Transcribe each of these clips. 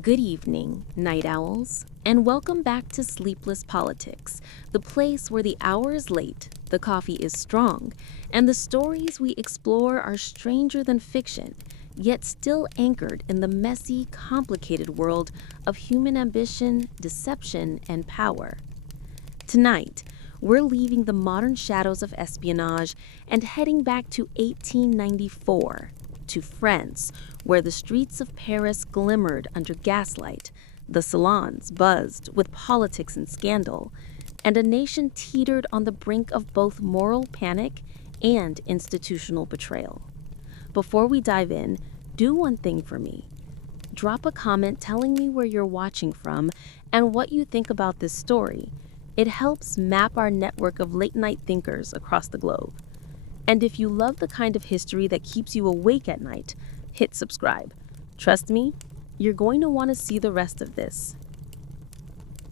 Good evening, night owls, and welcome back to Sleepless Politics, the place where the hour is late, the coffee is strong, and the stories we explore are stranger than fiction, yet still anchored in the messy, complicated world of human ambition, deception, and power. Tonight, we're leaving the modern shadows of espionage and heading back to 1894, to France, where the streets of Paris glimmered under gaslight, the salons buzzed with politics and scandal, and a nation teetered on the brink of both moral panic and institutional betrayal. Before we dive in, do one thing for me. Drop a comment telling me where you're watching from and what you think about this story. It helps map our network of late-night thinkers across the globe. And if you love the kind of history that keeps you awake at night, hit subscribe. Trust me, you're going to want to see the rest of this.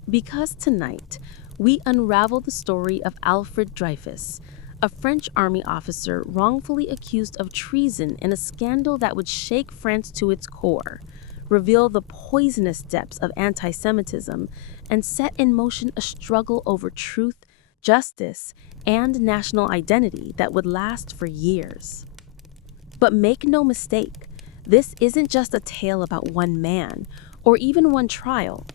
Because tonight, we unravel the story of Alfred Dreyfus, a French army officer wrongfully accused of treason in a scandal that would shake France to its core, reveal the poisonous depths of anti-Semitism, and set in motion a struggle over truth, justice, and national identity that would last for years. But make no mistake, this isn't just a tale about one man, or even one trial.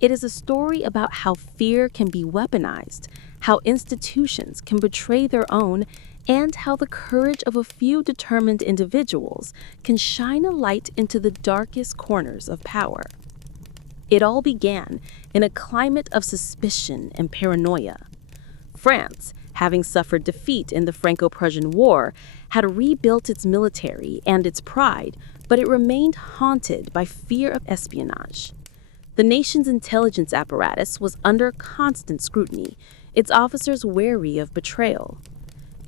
It is a story about how fear can be weaponized, how institutions can betray their own, and how the courage of a few determined individuals can shine a light into the darkest corners of power. It all began in a climate of suspicion and paranoia. France, having suffered defeat in the Franco-Prussian War, had rebuilt its military and its pride, but it remained haunted by fear of espionage. The nation's intelligence apparatus was under constant scrutiny, its officers wary of betrayal.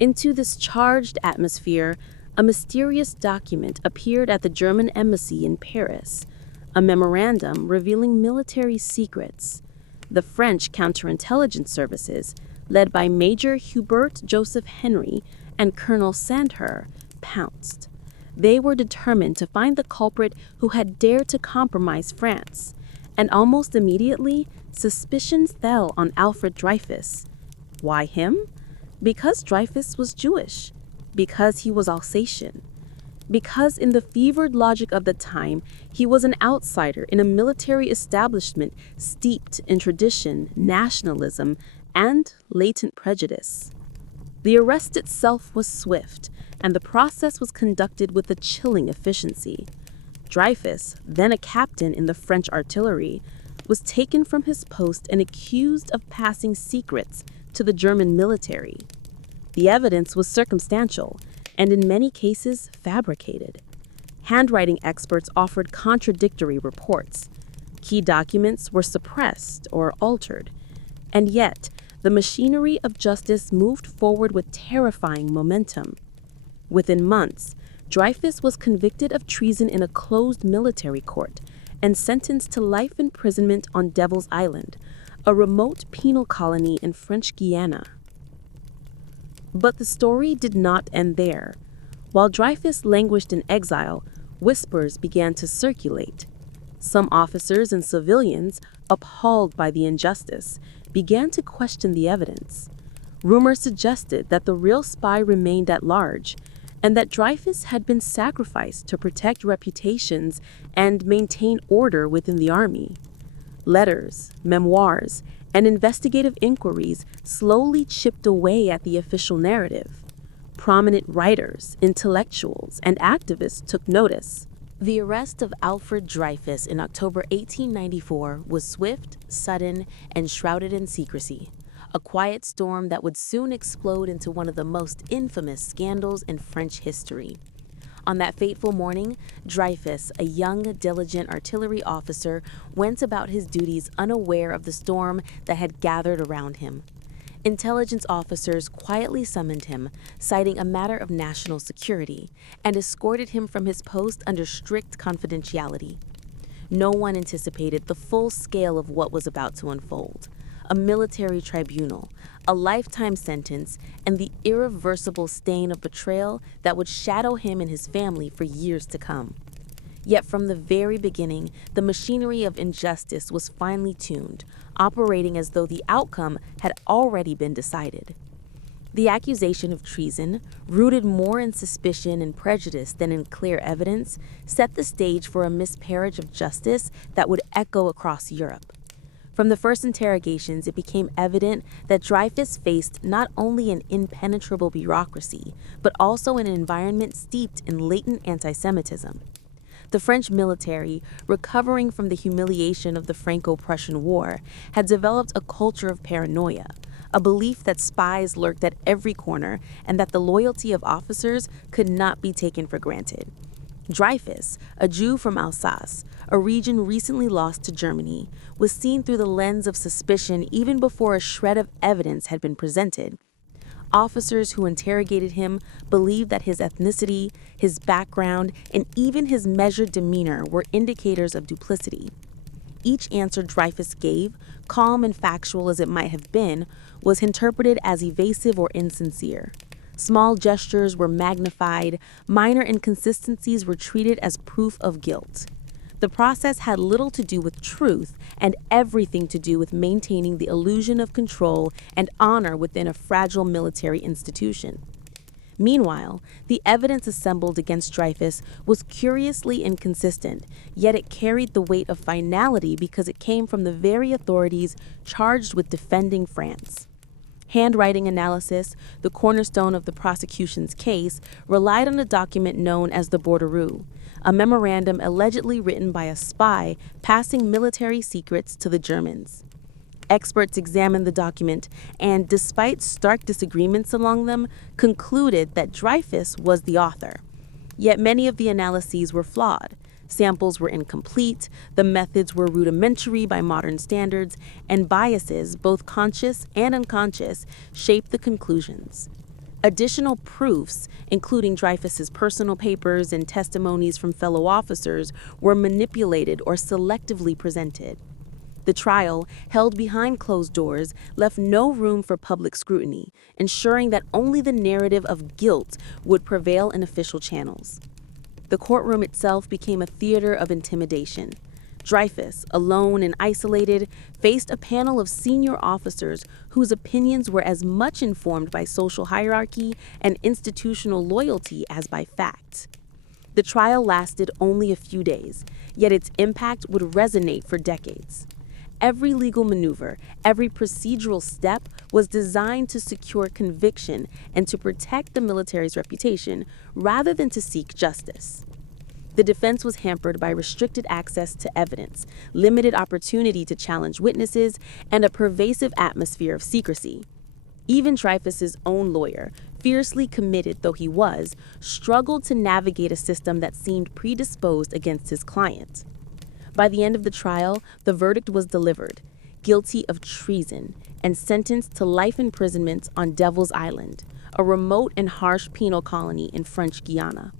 Into this charged atmosphere, a mysterious document appeared at the German embassy in Paris, a memorandum revealing military secrets. The French counterintelligence services, led by Major Hubert Joseph Henry and Colonel Sandher, pounced. They were determined to find the culprit who had dared to compromise France, and almost immediately, suspicions fell on Alfred Dreyfus. Why him? Because Dreyfus was Jewish, because he was Alsatian, because in the fevered logic of the time, he was an outsider in a military establishment steeped in tradition, nationalism, and latent prejudice. The arrest itself was swift, and the process was conducted with a chilling efficiency. Dreyfus, then a captain in the French artillery, was taken from his post and accused of passing secrets to the German military. The evidence was circumstantial, and in many cases fabricated. Handwriting experts offered contradictory reports. Key documents were suppressed or altered. And yet, the machinery of justice moved forward with terrifying momentum. Within months, Dreyfus was convicted of treason in a closed military court and sentenced to life imprisonment on Devil's Island, a remote penal colony in French Guiana. But the story did not end there. While Dreyfus languished in exile, whispers began to circulate. Some officers and civilians, appalled by the injustice, began to question the evidence. Rumors suggested that the real spy remained at large, and that Dreyfus had been sacrificed to protect reputations and maintain order within the army. Letters, memoirs, and investigative inquiries slowly chipped away at the official narrative. Prominent writers, intellectuals, and activists took notice. The arrest of Alfred Dreyfus in October 1894 was swift, sudden, and shrouded in secrecy. A quiet storm that would soon explode into one of the most infamous scandals in French history. On that fateful morning, Dreyfus, a young, diligent artillery officer, went about his duties unaware of the storm that had gathered around him. Intelligence officers quietly summoned him, citing a matter of national security, and escorted him from his post under strict confidentiality. No one anticipated the full scale of what was about to unfold. A military tribunal, a lifetime sentence, and the irreversible stain of betrayal that would shadow him and his family for years to come. Yet from the very beginning, the machinery of injustice was finely tuned, operating as though the outcome had already been decided. The accusation of treason, rooted more in suspicion and prejudice than in clear evidence, set the stage for a miscarriage of justice that would echo across Europe. From the first interrogations, it became evident that Dreyfus faced not only an impenetrable bureaucracy, but also an environment steeped in latent anti-Semitism. The French military, recovering from the humiliation of the Franco-Prussian War, had developed a culture of paranoia, a belief that spies lurked at every corner and that the loyalty of officers could not be taken for granted. Dreyfus, a Jew from Alsace, a region recently lost to Germany, was seen through the lens of suspicion even before a shred of evidence had been presented. Officers who interrogated him believed that his ethnicity, his background, and even his measured demeanor were indicators of duplicity. Each answer Dreyfus gave, calm and factual as it might have been, was interpreted as evasive or insincere. Small gestures were magnified, minor inconsistencies were treated as proof of guilt. The process had little to do with truth and everything to do with maintaining the illusion of control and honor within a fragile military institution. Meanwhile, the evidence assembled against Dreyfus was curiously inconsistent, yet it carried the weight of finality because it came from the very authorities charged with defending France. Handwriting analysis, the cornerstone of the prosecution's case, relied on a document known as the Bordereau, a memorandum allegedly written by a spy passing military secrets to the Germans. Experts examined the document and, despite stark disagreements among them, concluded that Dreyfus was the author. Yet many of the analyses were flawed. Samples were incomplete, the methods were rudimentary by modern standards, and biases, both conscious and unconscious, shaped the conclusions. Additional proofs, including Dreyfus's personal papers and testimonies from fellow officers, were manipulated or selectively presented. The trial, held behind closed doors, left no room for public scrutiny, ensuring that only the narrative of guilt would prevail in official channels. The courtroom itself became a theater of intimidation. Dreyfus, alone and isolated, faced a panel of senior officers whose opinions were as much informed by social hierarchy and institutional loyalty as by fact. The trial lasted only a few days, yet its impact would resonate for decades. Every legal maneuver, every procedural step was designed to secure conviction and to protect the military's reputation rather than to seek justice. The defense was hampered by restricted access to evidence, limited opportunity to challenge witnesses, and a pervasive atmosphere of secrecy. Even Dreyfus's own lawyer, fiercely committed though he was, struggled to navigate a system that seemed predisposed against his client. By the end of the trial, the verdict was delivered, guilty of treason, and sentenced to life imprisonment on Devil's Island, a remote and harsh penal colony in French Guiana.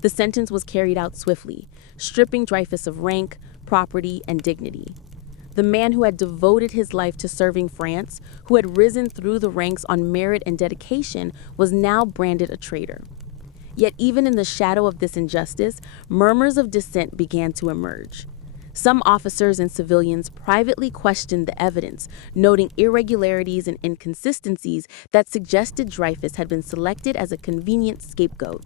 The sentence was carried out swiftly, stripping Dreyfus of rank, property, and dignity. The man who had devoted his life to serving France, who had risen through the ranks on merit and dedication, was now branded a traitor. Yet even in the shadow of this injustice, murmurs of dissent began to emerge. Some officers and civilians privately questioned the evidence, noting irregularities and inconsistencies that suggested Dreyfus had been selected as a convenient scapegoat.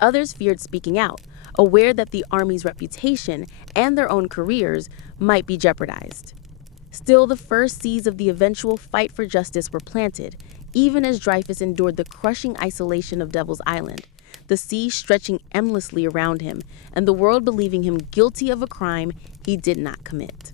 Others feared speaking out, aware that the army's reputation and their own careers might be jeopardized. Still, the first seeds of the eventual fight for justice were planted, even as Dreyfus endured the crushing isolation of Devil's Island, the sea stretching endlessly around him, and the world believing him guilty of a crime he did not commit.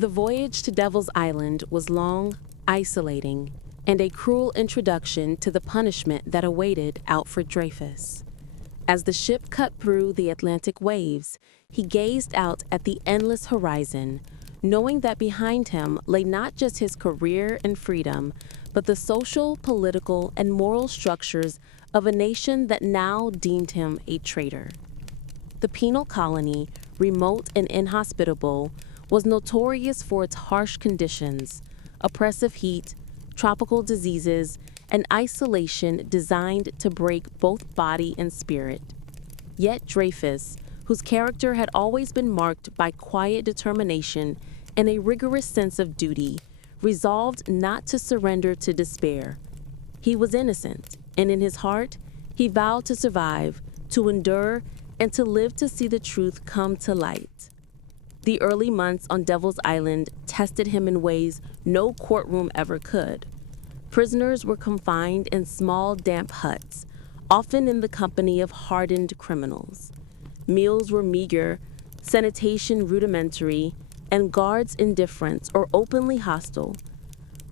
The voyage to Devil's Island was long, isolating, and a cruel introduction to the punishment that awaited Alfred Dreyfus. As the ship cut through the Atlantic waves, he gazed out at the endless horizon, knowing that behind him lay not just his career and freedom, but the social, political, and moral structures of a nation that now deemed him a traitor. The penal colony, remote and inhospitable, was notorious for its harsh conditions, oppressive heat, tropical diseases, and isolation designed to break both body and spirit. Yet Dreyfus, whose character had always been marked by quiet determination and a rigorous sense of duty, resolved not to surrender to despair. He was innocent, and in his heart, he vowed to survive, to endure, and to live to see the truth come to light. The early months on Devil's Island tested him in ways no courtroom ever could. Prisoners were confined in small, damp huts, often in the company of hardened criminals. Meals were meager, sanitation rudimentary, and guards indifferent or openly hostile.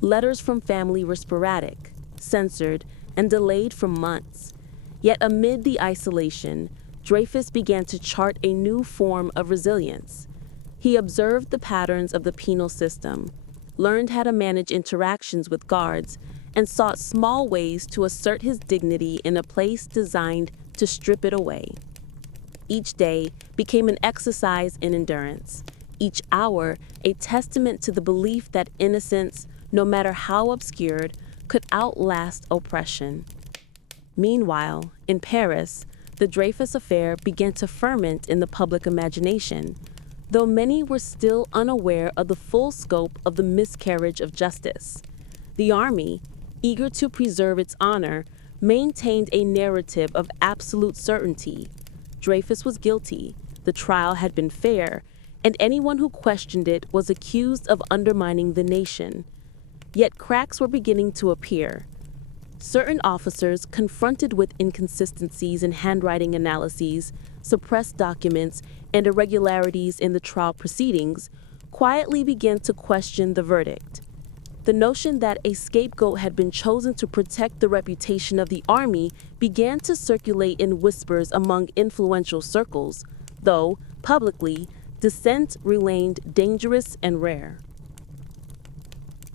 Letters from family were sporadic, censored, and delayed for months. Yet amid the isolation, Dreyfus began to chart a new form of resilience. He observed the patterns of the penal system, learned how to manage interactions with guards, and sought small ways to assert his dignity in a place designed to strip it away. Each day became an exercise in endurance, each hour a testament to the belief that innocence, no matter how obscured, could outlast oppression. Meanwhile, in Paris, the Dreyfus affair began to ferment in the public imagination, though many were still unaware of the full scope of the miscarriage of justice. The army, eager to preserve its honor, maintained a narrative of absolute certainty. Dreyfus was guilty, the trial had been fair, and anyone who questioned it was accused of undermining the nation. Yet cracks were beginning to appear. Certain officers, confronted with inconsistencies in handwriting analyses, suppressed documents, and irregularities in the trial proceedings, quietly began to question the verdict. The notion that a scapegoat had been chosen to protect the reputation of the army began to circulate in whispers among influential circles, though, publicly, dissent remained dangerous and rare.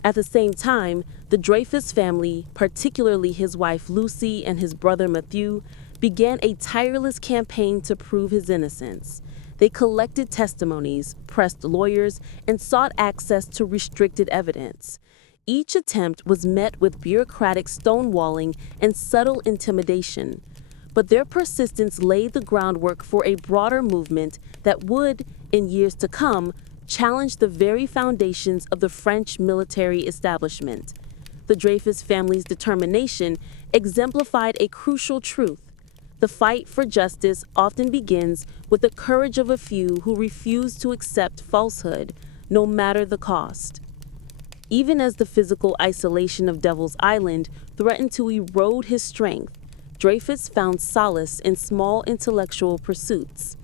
At the same time, the Dreyfus family, particularly his wife Lucy and his brother Mathieu, began a tireless campaign to prove his innocence. They collected testimonies, pressed lawyers, and sought access to restricted evidence. Each attempt was met with bureaucratic stonewalling and subtle intimidation, but their persistence laid the groundwork for a broader movement that would, in years to come, challenge the very foundations of the French military establishment. The Dreyfus family's determination exemplified a crucial truth. The fight for justice often begins with the courage of a few who refuse to accept falsehood, no matter the cost. Even as the physical isolation of Devil's Island threatened to erode his strength, Dreyfus found solace in small intellectual pursuits.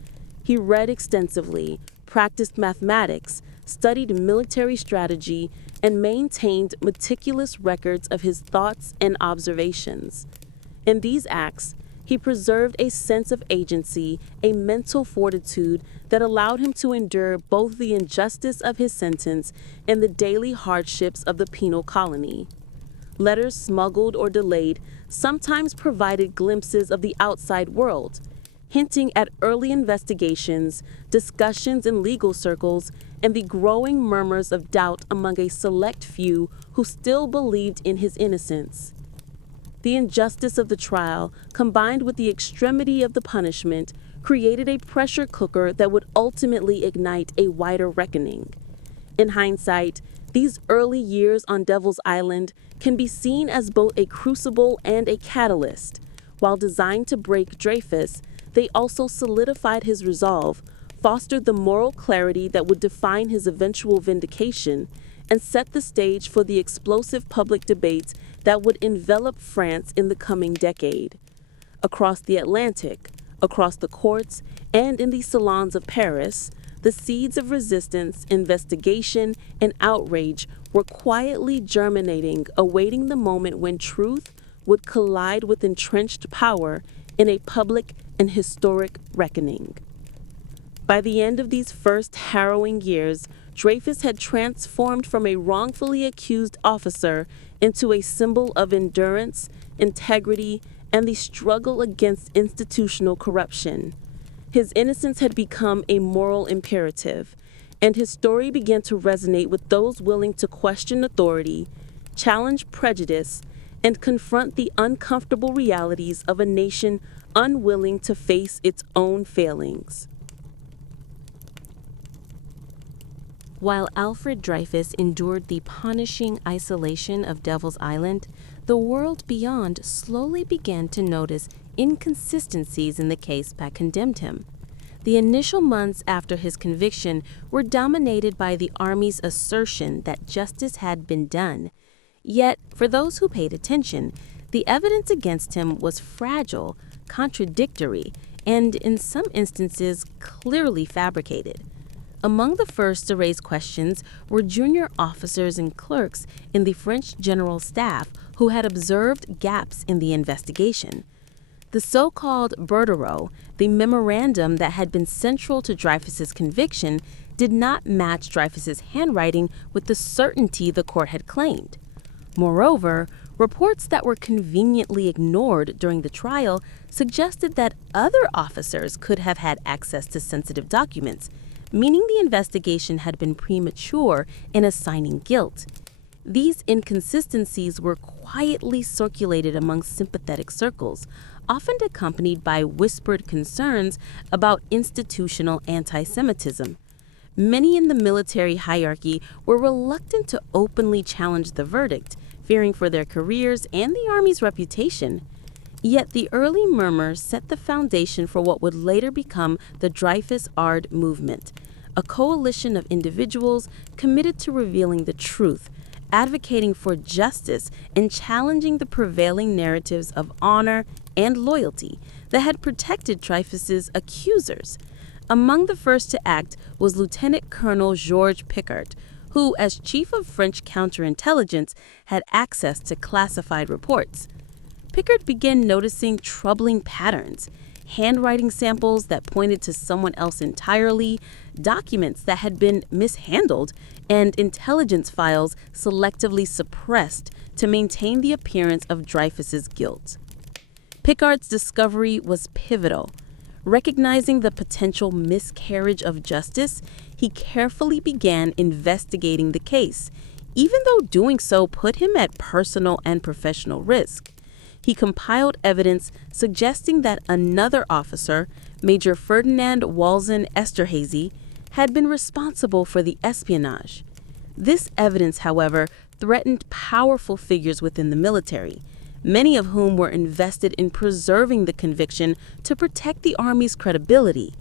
He read extensively, practiced mathematics, studied military strategy, and maintained meticulous records of his thoughts and observations. In these acts, he preserved a sense of agency, a mental fortitude that allowed him to endure both the injustice of his sentence and the daily hardships of the penal colony. Letters smuggled or delayed sometimes provided glimpses of the outside world, hinting at early investigations, discussions in legal circles, and the growing murmurs of doubt among a select few who still believed in his innocence. The injustice of the trial, combined with the extremity of the punishment, created a pressure cooker that would ultimately ignite a wider reckoning. In hindsight, these early years on Devil's Island can be seen as both a crucible and a catalyst. While designed to break Dreyfus, they also solidified his resolve, fostered the moral clarity that would define his eventual vindication, and set the stage for the explosive public debates that would envelop France in the coming decade. Across the Atlantic, across the courts, and in the salons of Paris, the seeds of resistance, investigation, and outrage were quietly germinating, awaiting the moment when truth would collide with entrenched power in a public and historic reckoning. By the end of these first harrowing years, Dreyfus had transformed from a wrongfully accused officer into a symbol of endurance, integrity, and the struggle against institutional corruption. His innocence had become a moral imperative, and his story began to resonate with those willing to question authority, challenge prejudice, and confront the uncomfortable realities of a nation unwilling to face its own failings. While Alfred Dreyfus endured the punishing isolation of Devil's Island, the world beyond slowly began to notice inconsistencies in the case that condemned him. The initial months after his conviction were dominated by the Army's assertion that justice had been done. Yet, for those who paid attention, the evidence against him was fragile, contradictory, and in some instances clearly fabricated. Among the first to raise questions were junior officers and clerks in the French general staff who had observed gaps in the investigation. The so-called bordereau, the memorandum that had been central to Dreyfus's conviction, did not match Dreyfus's handwriting with the certainty the court had claimed. Moreover, reports that were conveniently ignored during the trial suggested that other officers could have had access to sensitive documents, meaning the investigation had been premature in assigning guilt. These inconsistencies were quietly circulated among sympathetic circles, often accompanied by whispered concerns about institutional anti-Semitism. Many in the military hierarchy were reluctant to openly challenge the verdict, fearing for their careers and the Army's reputation. Yet the early murmurs set the foundation for what would later become the Dreyfus-Ard movement, a coalition of individuals committed to revealing the truth, advocating for justice, and challenging the prevailing narratives of honor and loyalty that had protected Dreyfus's accusers. Among the first to act was Lieutenant Colonel Georges Picquart, who, as chief of French counterintelligence, had access to classified reports. Picquart began noticing troubling patterns: handwriting samples that pointed to someone else entirely, documents that had been mishandled, and intelligence files selectively suppressed to maintain the appearance of Dreyfus's guilt. Picquart's discovery was pivotal. Recognizing the potential miscarriage of justice, he carefully began investigating the case, even though doing so put him at personal and professional risk. He compiled evidence suggesting that another officer, Major Ferdinand Walzen Esterhazy, had been responsible for the espionage. This evidence, however, threatened powerful figures within the military, many of whom were invested in preserving the conviction to protect the Army's credibility.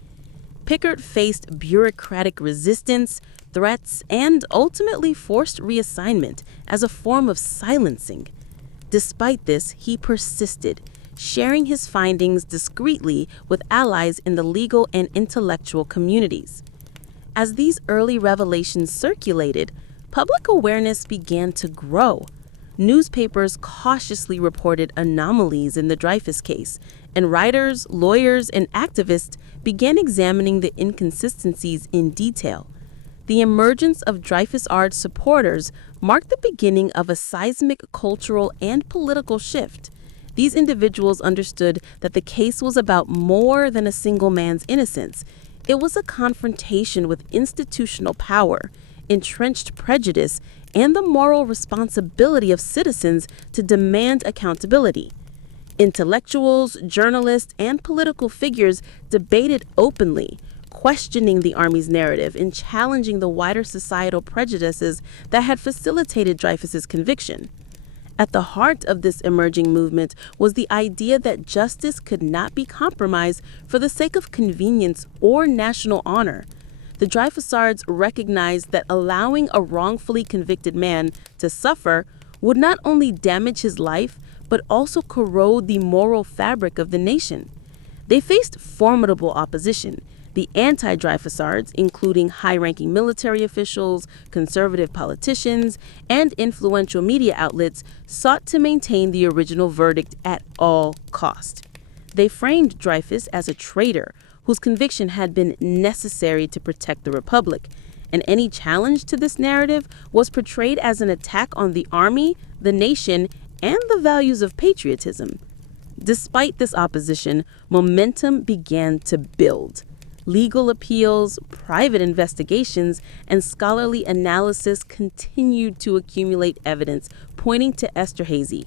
Picquart faced bureaucratic resistance, threats, and ultimately forced reassignment as a form of silencing. Despite this, he persisted, sharing his findings discreetly with allies in the legal and intellectual communities. As these early revelations circulated, public awareness began to grow. Newspapers cautiously reported anomalies in the Dreyfus case, and writers, lawyers, and activists began examining the inconsistencies in detail. The emergence of Dreyfus-Ard supporters marked the beginning of a seismic cultural and political shift. These individuals understood that the case was about more than a single man's innocence. It was a confrontation with institutional power, entrenched prejudice, and the moral responsibility of citizens to demand accountability. Intellectuals, journalists, and political figures debated openly, questioning the Army's narrative and challenging the wider societal prejudices that had facilitated Dreyfus's conviction. At the heart of this emerging movement was the idea that justice could not be compromised for the sake of convenience or national honor. The Dreyfusards recognized that allowing a wrongfully convicted man to suffer would not only damage his life, but also corrode the moral fabric of the nation. They faced formidable opposition. The anti-Dreyfusards, including high-ranking military officials, conservative politicians, and influential media outlets, sought to maintain the original verdict at all cost. They framed Dreyfus as a traitor whose conviction had been necessary to protect the Republic, and any challenge to this narrative was portrayed as an attack on the army, the nation, and the values of patriotism. Despite this opposition, momentum began to build. Legal appeals, private investigations, and scholarly analysis continued to accumulate evidence pointing to Esterhazy.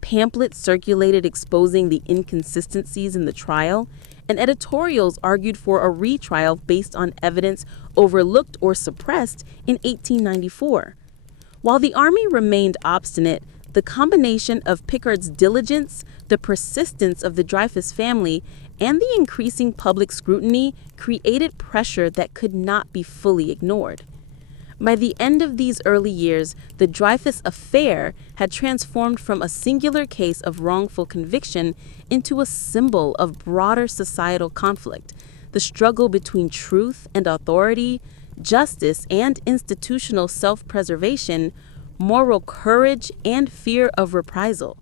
Pamphlets circulated exposing the inconsistencies in the trial, and editorials argued for a retrial based on evidence overlooked or suppressed in 1894. While the army remained obstinate, the combination of Pickard's diligence, the persistence of the Dreyfus family, and the increasing public scrutiny created pressure that could not be fully ignored. By the end of these early years, the Dreyfus affair had transformed from a singular case of wrongful conviction into a symbol of broader societal conflict, the struggle between truth and authority, justice and institutional self-preservation, moral courage and fear of reprisal.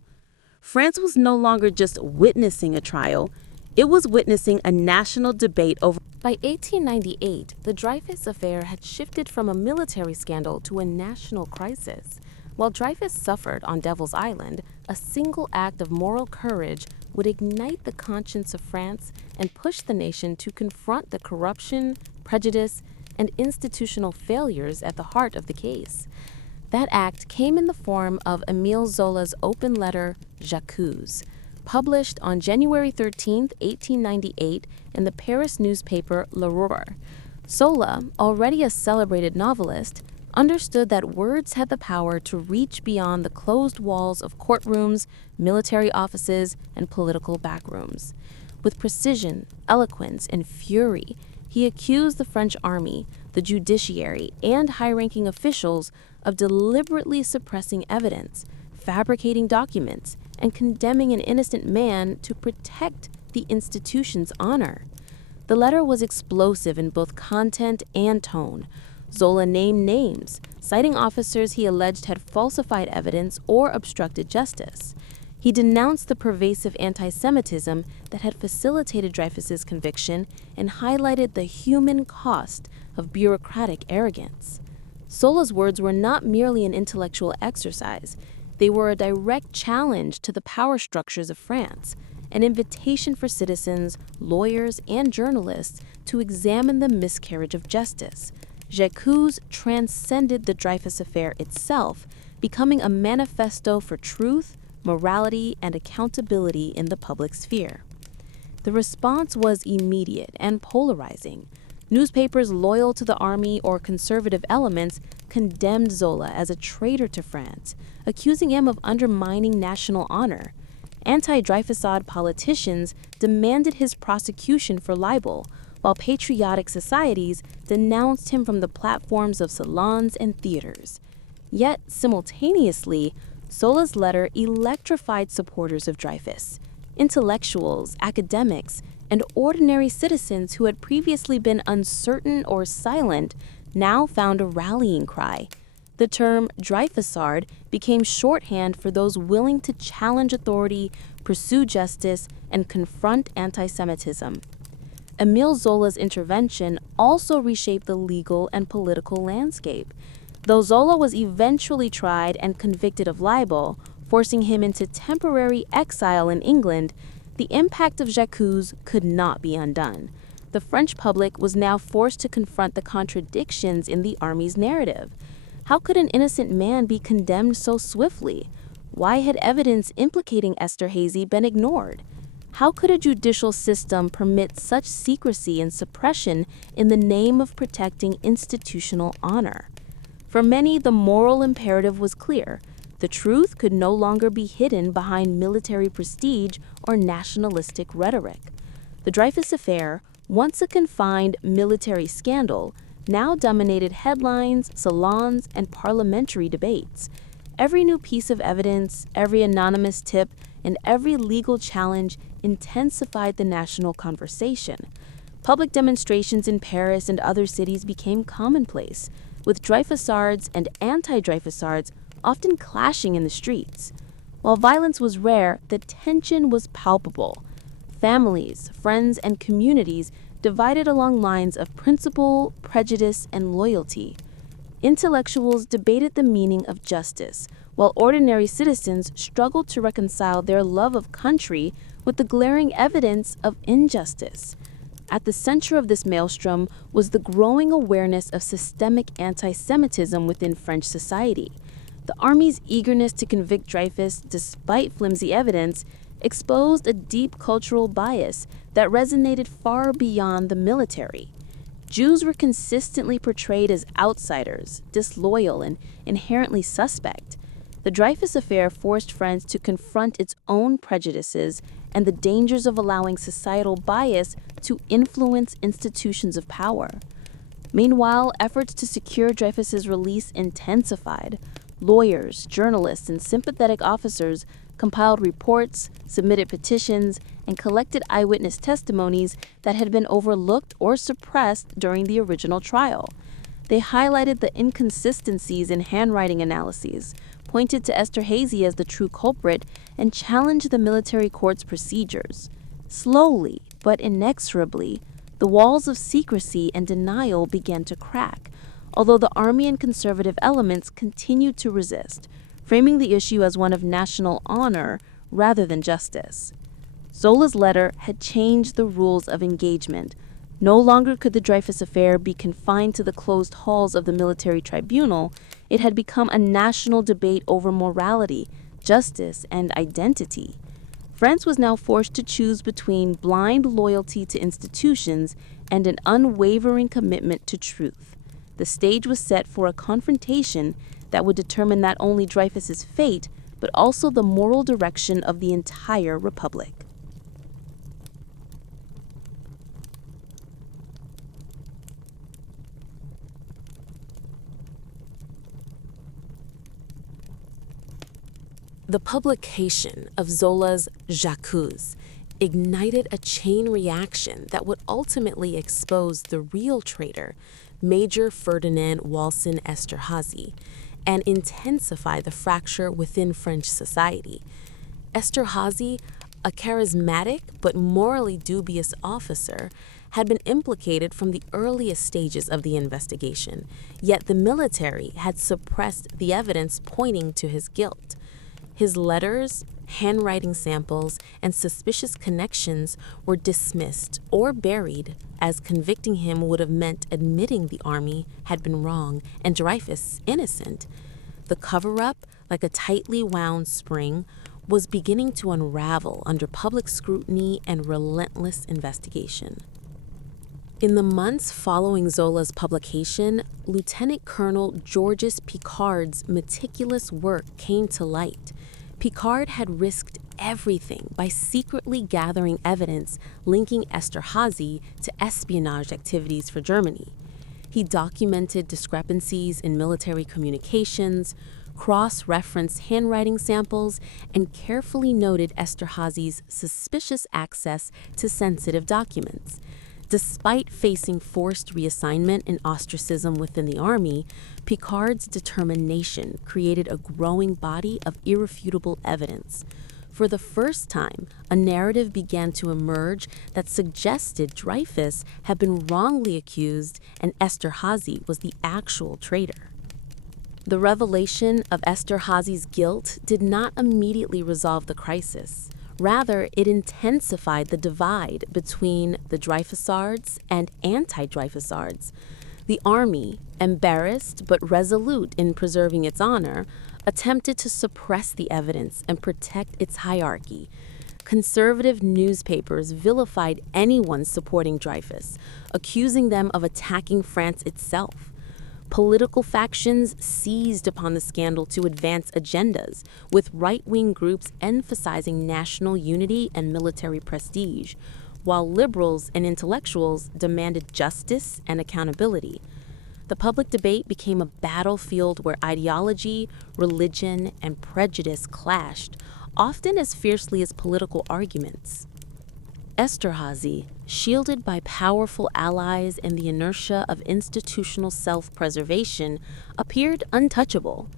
France was no longer just witnessing a trial, it was witnessing a national debate over. By 1898, the Dreyfus affair had shifted from a military scandal to a national crisis. While Dreyfus suffered on Devil's Island, a single act of moral courage would ignite the conscience of France and push the nation to confront the corruption, prejudice, and institutional failures at the heart of the case. That act came in the form of Émile Zola's open letter, J'accuse, published on January 13, 1898, in the Paris newspaper L'Aurore. Zola, already a celebrated novelist, understood that words had the power to reach beyond the closed walls of courtrooms, military offices, and political backrooms. With precision, eloquence, and fury, he accused the French army, the judiciary, and high-ranking officials of deliberately suppressing evidence, fabricating documents, and condemning an innocent man to protect the institution's honor. The letter was explosive in both content and tone. Zola named names, citing officers he alleged had falsified evidence or obstructed justice. He denounced the pervasive anti-Semitism that had facilitated Dreyfus's conviction and highlighted the human cost of bureaucratic arrogance. Zola's words were not merely an intellectual exercise. They were a direct challenge to the power structures of France, an invitation for citizens, lawyers, and journalists to examine the miscarriage of justice. J'accuse transcended the Dreyfus affair itself, becoming a manifesto for truth, morality, and accountability in the public sphere. The response was immediate and polarizing. Newspapers loyal to the army or conservative elements condemned Zola as a traitor to France, accusing him of undermining national honor. Anti-Dreyfusard politicians demanded his prosecution for libel, while patriotic societies denounced him from the platforms of salons and theaters. Yet, simultaneously, Zola's letter electrified supporters of Dreyfus. Intellectuals, academics, and ordinary citizens who had previously been uncertain or silent now found a rallying cry. The term Dreyfusard became shorthand for those willing to challenge authority, pursue justice, and confront anti-Semitism. Émile Zola's intervention also reshaped the legal and political landscape. Though Zola was eventually tried and convicted of libel, forcing him into temporary exile in England, the impact of J'accuse could not be undone. The French public was now forced to confront the contradictions in the army's narrative. How could an innocent man be condemned so swiftly? Why had evidence implicating Esterhazy been ignored? How could a judicial system permit such secrecy and suppression in the name of protecting institutional honor? For many, the moral imperative was clear. The truth could no longer be hidden behind military prestige or nationalistic rhetoric. The Dreyfus affair, once a confined military scandal, now dominated headlines, salons, and parliamentary debates. Every new piece of evidence, every anonymous tip, and every legal challenge intensified the national conversation. Public demonstrations in Paris and other cities became commonplace, with Dreyfusards and anti-Dreyfusards often clashing in the streets. While violence was rare, the tension was palpable. Families, friends, and communities divided along lines of principle, prejudice, and loyalty. Intellectuals debated the meaning of justice, while ordinary citizens struggled to reconcile their love of country with the glaring evidence of injustice. At the center of this maelstrom was the growing awareness of systemic anti-Semitism within French society. The army's eagerness to convict Dreyfus, despite flimsy evidence, exposed a deep cultural bias that resonated far beyond the military. Jews were consistently portrayed as outsiders, disloyal, and inherently suspect. The Dreyfus affair forced France to confront its own prejudices and the dangers of allowing societal bias to influence institutions of power. Meanwhile, efforts to secure Dreyfus's release intensified. Lawyers, journalists, and sympathetic officers compiled reports, submitted petitions, and collected eyewitness testimonies that had been overlooked or suppressed during the original trial. They highlighted the inconsistencies in handwriting analyses, pointed to Esterhazy as the true culprit, and challenged the military court's procedures. Slowly, but inexorably, the walls of secrecy and denial began to crack, although the army and conservative elements continued to resist, framing the issue as one of national honor rather than justice. Zola's letter had changed the rules of engagement. No longer could the Dreyfus affair be confined to the closed halls of the military tribunal. It had become a national debate over morality, justice, and identity. France was now forced to choose between blind loyalty to institutions and an unwavering commitment to truth. The stage was set for a confrontation that would determine not only Dreyfus's fate, but also the moral direction of the entire republic. The publication of Zola's J'accuse ignited a chain reaction that would ultimately expose the real traitor, Major Ferdinand Walsin Esterhazy, and intensify the fracture within French society. Esterhazy, a charismatic but morally dubious officer, had been implicated from the earliest stages of the investigation, yet the military had suppressed the evidence pointing to his guilt. His letters, handwriting samples, and suspicious connections were dismissed or buried, as convicting him would have meant admitting the army had been wrong and Dreyfus innocent. The cover-up, like a tightly wound spring, was beginning to unravel under public scrutiny and relentless investigation. In the months following Zola's publication, Lieutenant Colonel Georges Picard's meticulous work came to light. Picard had risked everything by secretly gathering evidence linking Esterhazy to espionage activities for Germany. He documented discrepancies in military communications, cross-referenced handwriting samples, and carefully noted Esterhazy's suspicious access to sensitive documents. Despite facing forced reassignment and ostracism within the army, Picard's determination created a growing body of irrefutable evidence. For the first time, a narrative began to emerge that suggested Dreyfus had been wrongly accused and Esterhazy was the actual traitor. The revelation of Esterhazy's guilt did not immediately resolve the crisis. Rather, it intensified the divide between the Dreyfusards and anti-Dreyfusards. The army, embarrassed but resolute in preserving its honor, attempted to suppress the evidence and protect its hierarchy. Conservative newspapers vilified anyone supporting Dreyfus, accusing them of attacking France itself. Political factions seized upon the scandal to advance agendas, with right-wing groups emphasizing national unity and military prestige, while liberals and intellectuals demanded justice and accountability. The public debate became a battlefield where ideology, religion, and prejudice clashed, often as fiercely as political arguments. Esterhazy, shielded by powerful allies and the inertia of institutional self-preservation, appeared untouchable.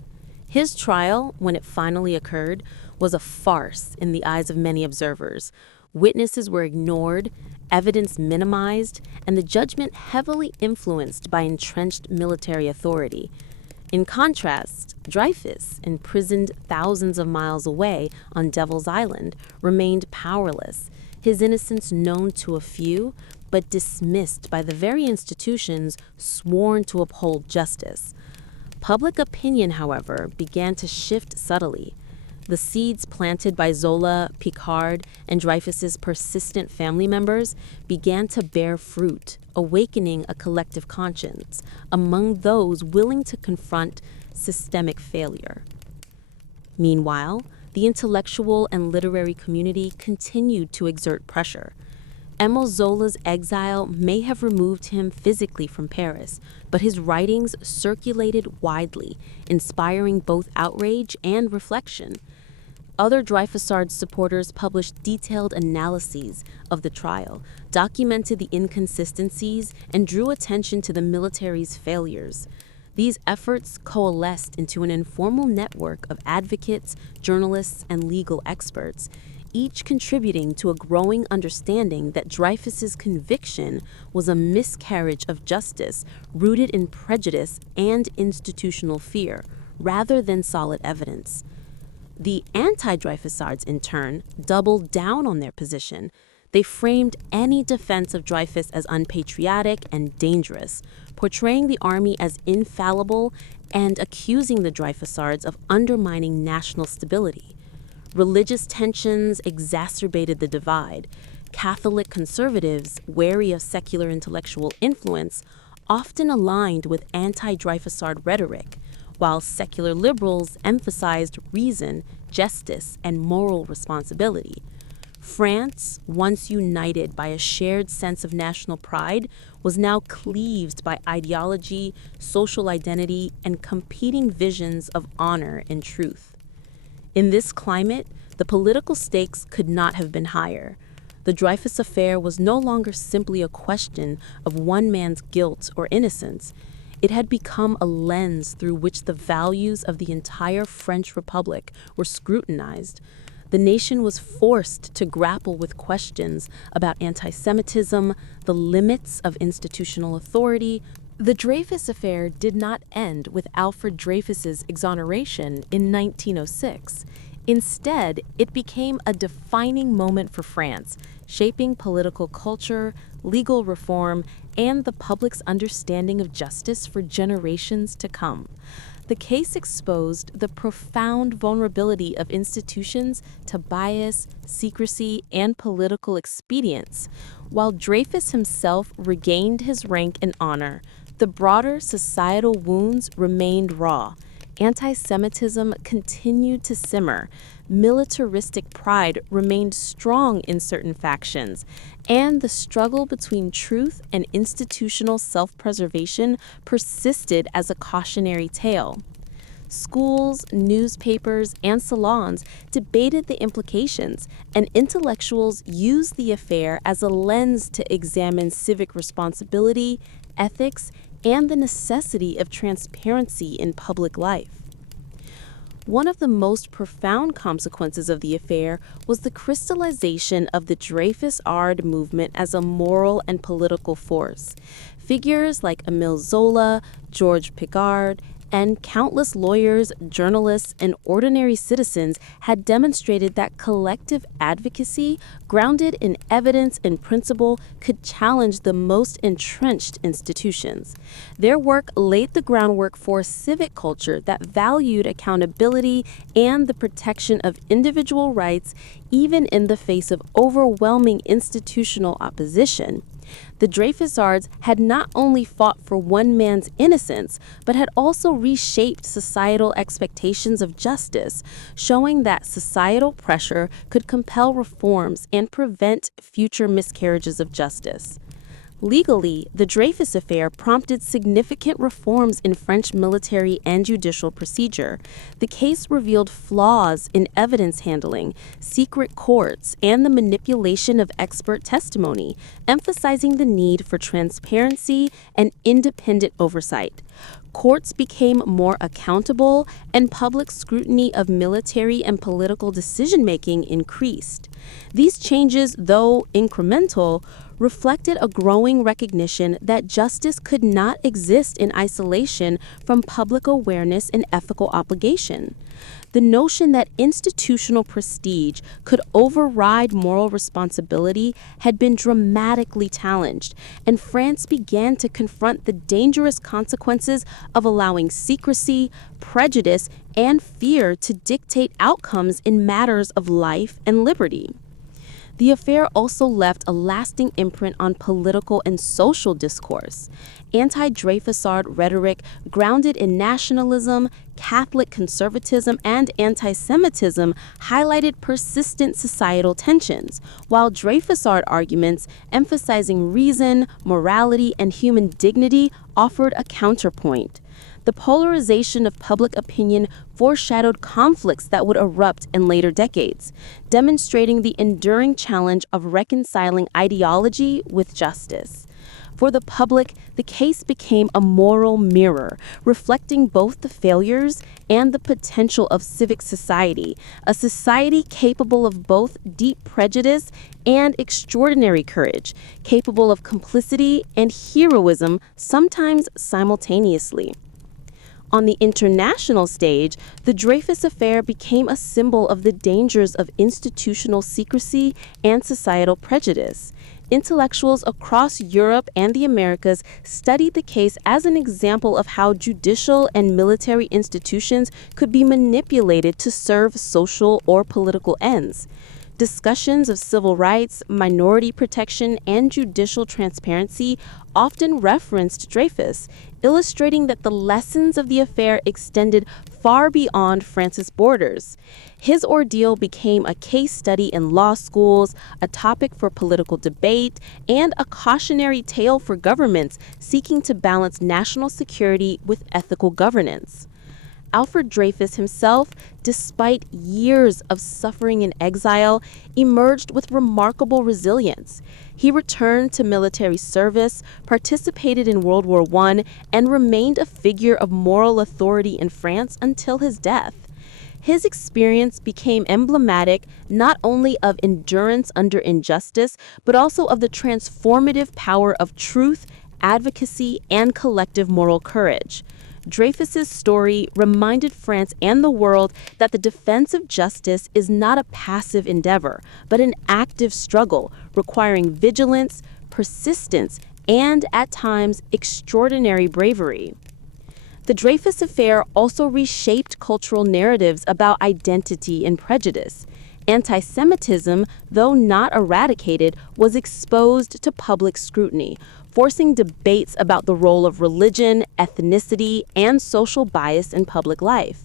His trial, when it finally occurred, was a farce in the eyes of many observers. Witnesses were ignored, evidence minimized, and the judgment heavily influenced by entrenched military authority. In contrast, Dreyfus, imprisoned thousands of miles away on Devil's Island, remained powerless, his innocence known to a few, but dismissed by the very institutions sworn to uphold justice. Public opinion, however, began to shift subtly. The seeds planted by Zola, Picard, and Dreyfus's persistent family members began to bear fruit, awakening a collective conscience among those willing to confront systemic failure. Meanwhile, the intellectual and literary community continued to exert pressure. Émile Zola's exile may have removed him physically from Paris, but his writings circulated widely, inspiring both outrage and reflection. Other Dreyfusard supporters published detailed analyses of the trial, documented the inconsistencies, and drew attention to the military's failures. These efforts coalesced into an informal network of advocates, journalists, and legal experts, each contributing to a growing understanding that Dreyfus's conviction was a miscarriage of justice rooted in prejudice and institutional fear, rather than solid evidence. The anti-Dreyfusards, in turn, doubled down on their position. They framed any defense of Dreyfus as unpatriotic and dangerous, portraying the army as infallible and accusing the Dreyfusards of undermining national stability. Religious tensions exacerbated the divide. Catholic conservatives, wary of secular intellectual influence, often aligned with anti-Dreyfusard rhetoric, while secular liberals emphasized reason, justice, and moral responsibility. France, once united by a shared sense of national pride, was now cleaved by ideology, social identity, and competing visions of honor and truth. In this climate, the political stakes could not have been higher. The Dreyfus affair was no longer simply a question of one man's guilt or innocence. It had become a lens through which the values of the entire French Republic were scrutinized. The nation was forced to grapple with questions about anti-Semitism, the limits of institutional authority. The Dreyfus affair did not end with Alfred Dreyfus's exoneration in 1906. Instead, it became a defining moment for France, shaping political culture, legal reform, and the public's understanding of justice for generations to come. The case exposed the profound vulnerability of institutions to bias, secrecy, and political expedience. While Dreyfus himself regained his rank and honor, the broader societal wounds remained raw. Anti-Semitism continued to simmer, militaristic pride remained strong in certain factions, and the struggle between truth and institutional self-preservation persisted as a cautionary tale. Schools, newspapers, and salons debated the implications, and intellectuals used the affair as a lens to examine civic responsibility, ethics, and the necessity of transparency in public life. One of the most profound consequences of the affair was the crystallization of the Dreyfus-Ard movement as a moral and political force. Figures like Émile Zola, Georges Picard, and countless lawyers, journalists, and ordinary citizens had demonstrated that collective advocacy, grounded in evidence and principle, could challenge the most entrenched institutions. Their work laid the groundwork for a civic culture that valued accountability and the protection of individual rights, even in the face of overwhelming institutional opposition. The Dreyfusards had not only fought for one man's innocence, but had also reshaped societal expectations of justice, showing that societal pressure could compel reforms and prevent future miscarriages of justice. Legally, the Dreyfus Affair prompted significant reforms in French military and judicial procedure. The case revealed flaws in evidence handling, secret courts, and the manipulation of expert testimony, emphasizing the need for transparency and independent oversight. Courts became more accountable, and public scrutiny of military and political decision-making increased. These changes, though incremental, reflected a growing recognition that justice could not exist in isolation from public awareness and ethical obligation. The notion that institutional prestige could override moral responsibility had been dramatically challenged, and France began to confront the dangerous consequences of allowing secrecy, prejudice, and fear to dictate outcomes in matters of life and liberty. The affair also left a lasting imprint on political and social discourse. Anti-Dreyfusard rhetoric grounded in nationalism, Catholic conservatism, and anti-Semitism highlighted persistent societal tensions, while Dreyfusard arguments emphasizing reason, morality, and human dignity offered a counterpoint. The polarization of public opinion foreshadowed conflicts that would erupt in later decades, demonstrating the enduring challenge of reconciling ideology with justice. For the public, the case became a moral mirror, reflecting both the failures and the potential of civic society, a society capable of both deep prejudice and extraordinary courage, capable of complicity and heroism, sometimes simultaneously. On the international stage, the Dreyfus Affair became a symbol of the dangers of institutional secrecy and societal prejudice. Intellectuals across Europe and the Americas studied the case as an example of how judicial and military institutions could be manipulated to serve social or political ends. Discussions of civil rights, minority protection, and judicial transparency often referenced Dreyfus, illustrating that the lessons of the affair extended far beyond France's borders. His ordeal became a case study in law schools, a topic for political debate, and a cautionary tale for governments seeking to balance national security with ethical governance. Alfred Dreyfus himself, despite years of suffering and exile, emerged with remarkable resilience. He returned to military service, participated in World War I, and remained a figure of moral authority in France until his death. His experience became emblematic not only of endurance under injustice, but also of the transformative power of truth, advocacy, and collective moral courage. Dreyfus's story reminded France and the world that the defense of justice is not a passive endeavor, but an active struggle requiring vigilance, persistence, and, at times, extraordinary bravery. The Dreyfus Affair also reshaped cultural narratives about identity and prejudice. Anti-Semitism, though not eradicated, was exposed to public scrutiny, forcing debates about the role of religion, ethnicity, and social bias in public life.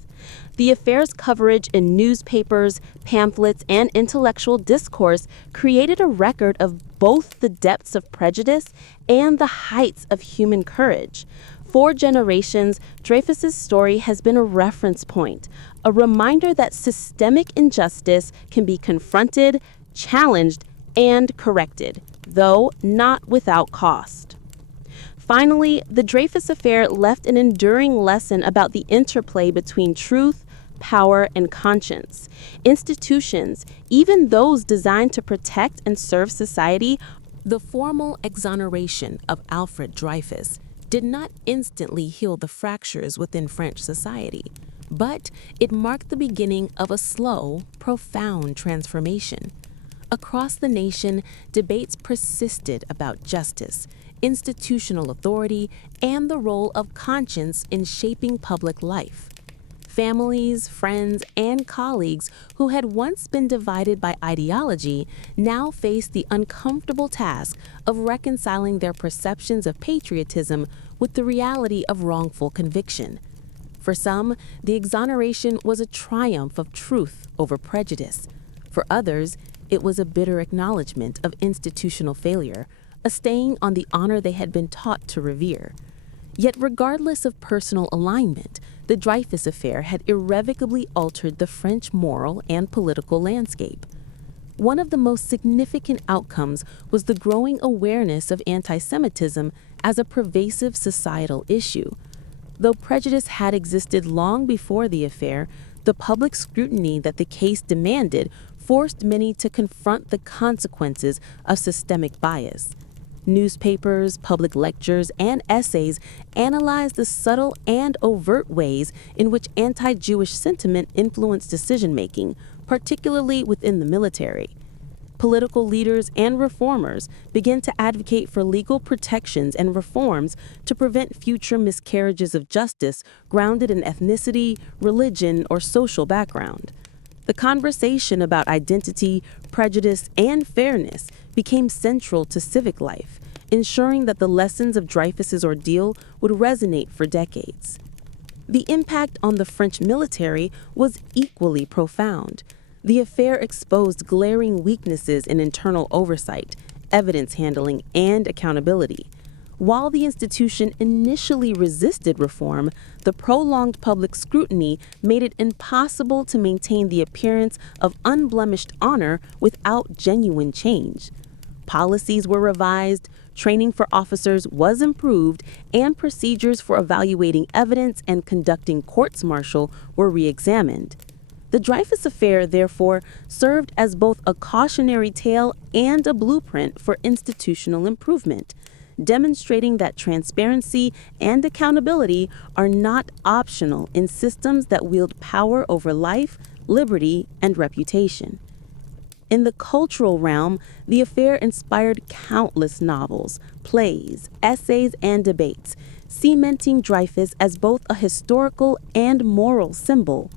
The affair's coverage in newspapers, pamphlets, and intellectual discourse created a record of both the depths of prejudice and the heights of human courage. For generations, Dreyfus's story has been a reference point, a reminder that systemic injustice can be confronted, challenged, and corrected, though not without cost. Finally, the Dreyfus Affair left an enduring lesson about the interplay between truth, power, and conscience. Institutions, even those designed to protect and serve society, The formal exoneration of Alfred Dreyfus did not instantly heal the fractures within French society, but it marked the beginning of a slow, profound transformation. Across the nation, debates persisted about justice, institutional authority, and the role of conscience in shaping public life. Families, friends, and colleagues who had once been divided by ideology now faced the uncomfortable task of reconciling their perceptions of patriotism with the reality of wrongful conviction. For some, the exoneration was a triumph of truth over prejudice. For others, it was a bitter acknowledgement of institutional failure, a stain on the honor they had been taught to revere. Yet regardless of personal alignment, the Dreyfus affair had irrevocably altered the French moral and political landscape. One of the most significant outcomes was the growing awareness of anti-Semitism as a pervasive societal issue. Though prejudice had existed long before the affair, the public scrutiny that the case demanded forced many to confront the consequences of systemic bias. Newspapers, public lectures, and essays analyzed the subtle and overt ways in which anti-Jewish sentiment influenced decision-making, particularly within the military. Political leaders and reformers began to advocate for legal protections and reforms to prevent future miscarriages of justice grounded in ethnicity, religion, or social background. The conversation about identity, prejudice, and fairness became central to civic life, ensuring that the lessons of Dreyfus's ordeal would resonate for decades. The impact on the French military was equally profound. The affair exposed glaring weaknesses in internal oversight, evidence handling, and accountability. While the institution initially resisted reform, the prolonged public scrutiny made it impossible to maintain the appearance of unblemished honor without genuine change. Policies were revised, training for officers was improved, and procedures for evaluating evidence and conducting courts-martial were re-examined. The Dreyfus affair, therefore, served as both a cautionary tale and a blueprint for institutional improvement, demonstrating that transparency and accountability are not optional in systems that wield power over life, liberty, and reputation. In the cultural realm, the affair inspired countless novels, plays, essays, and debates, cementing Dreyfus as both a historical and moral symbol.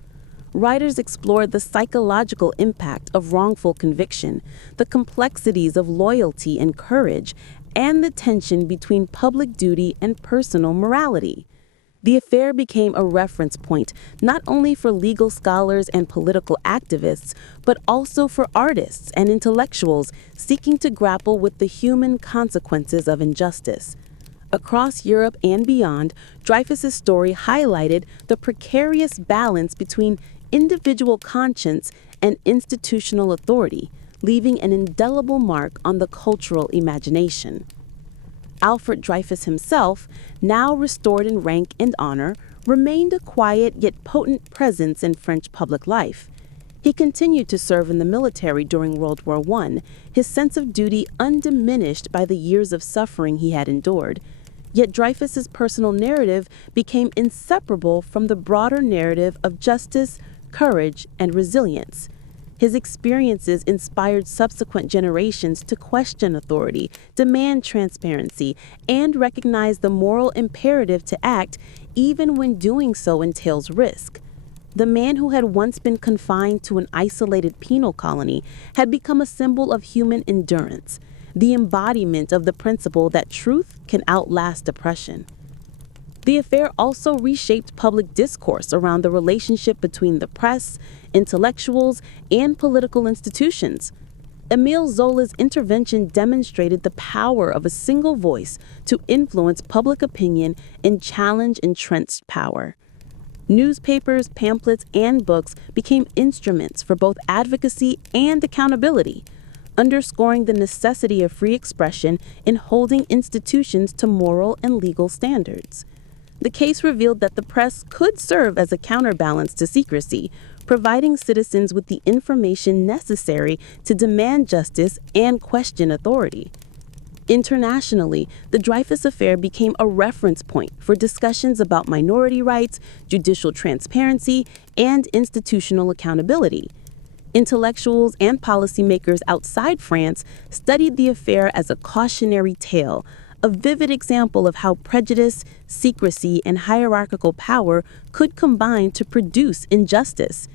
Writers explored the psychological impact of wrongful conviction, the complexities of loyalty and courage, and the tension between public duty and personal morality. The affair became a reference point not only for legal scholars and political activists, but also for artists and intellectuals seeking to grapple with the human consequences of injustice. Across Europe and beyond, Dreyfus's story highlighted the precarious balance between individual conscience and institutional authority, leaving an indelible mark on the cultural imagination. Alfred Dreyfus himself, now restored in rank and honor, remained a quiet yet potent presence in French public life. He continued to serve in the military during World War I, his sense of duty undiminished by the years of suffering he had endured. Yet Dreyfus's personal narrative became inseparable from the broader narrative of justice, courage, and resilience. His experiences inspired subsequent generations to question authority, demand transparency, and recognize the moral imperative to act even when doing so entails risk. The man who had once been confined to an isolated penal colony had become a symbol of human endurance, the embodiment of the principle that truth can outlast oppression. The affair also reshaped public discourse around the relationship between the press, intellectuals, and political institutions. Émile Zola's intervention demonstrated the power of a single voice to influence public opinion and challenge entrenched power. Newspapers, pamphlets, and books became instruments for both advocacy and accountability, underscoring the necessity of free expression in holding institutions to moral and legal standards. The case revealed that the press could serve as a counterbalance to secrecy, providing citizens with the information necessary to demand justice and question authority. Internationally, the Dreyfus affair became a reference point for discussions about minority rights, judicial transparency, and institutional accountability. Intellectuals and policymakers outside France studied the affair as a cautionary tale, a vivid example of how prejudice, secrecy, and hierarchical power could combine to produce injustice.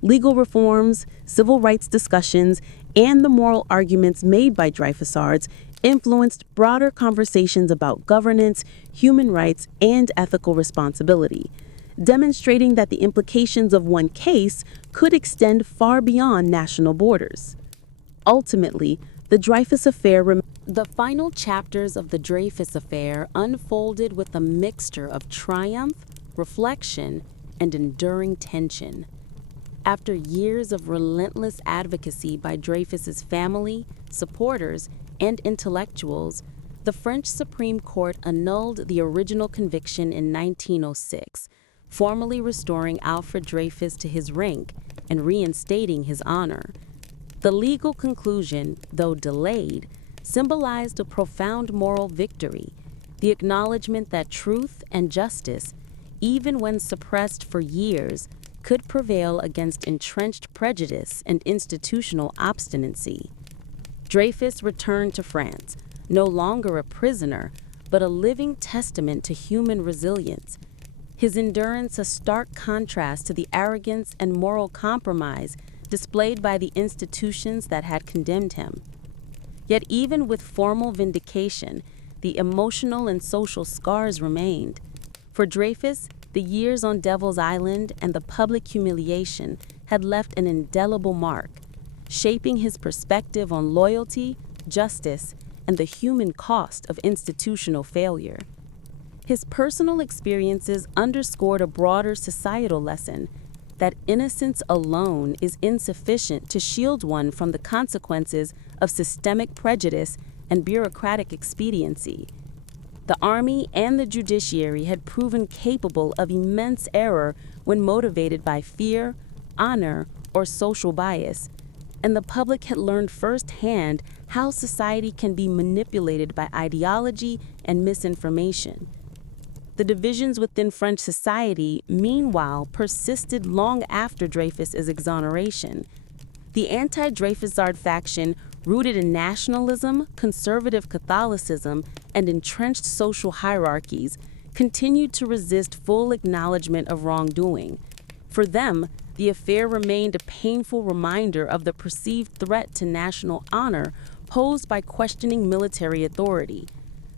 Legal reforms, civil rights discussions, and the moral arguments made by Dreyfusards influenced broader conversations about governance, human rights, and ethical responsibility, demonstrating that the implications of one case could extend far beyond national borders. Ultimately, The Dreyfus Affair The final chapters of the Dreyfus Affair unfolded with a mixture of triumph, reflection, and enduring tension. After years of relentless advocacy by Dreyfus's family, supporters, and intellectuals, the French Supreme Court annulled the original conviction in 1906, formally restoring Alfred Dreyfus to his rank and reinstating his honor. The legal conclusion, though delayed, symbolized a profound moral victory, the acknowledgement that truth and justice, even when suppressed for years, could prevail against entrenched prejudice and institutional obstinacy. Dreyfus returned to France, no longer a prisoner, but a living testament to human resilience, his endurance a stark contrast to the arrogance and moral compromise displayed by the institutions that had condemned him. Yet even with formal vindication, the emotional and social scars remained. For Dreyfus, the years on Devil's Island and the public humiliation had left an indelible mark, shaping his perspective on loyalty, justice, and the human cost of institutional failure. His personal experiences underscored a broader societal lesson that innocence alone is insufficient to shield one from the consequences of systemic prejudice and bureaucratic expediency. The army and the judiciary had proven capable of immense error when motivated by fear, honor, or social bias, and the public had learned firsthand how society can be manipulated by ideology and misinformation. The divisions within French society, meanwhile, persisted long after Dreyfus's exoneration. The anti-Dreyfusard faction, rooted in nationalism, conservative Catholicism, and entrenched social hierarchies, continued to resist full acknowledgement of wrongdoing. For them, the affair remained a painful reminder of the perceived threat to national honor posed by questioning military authority.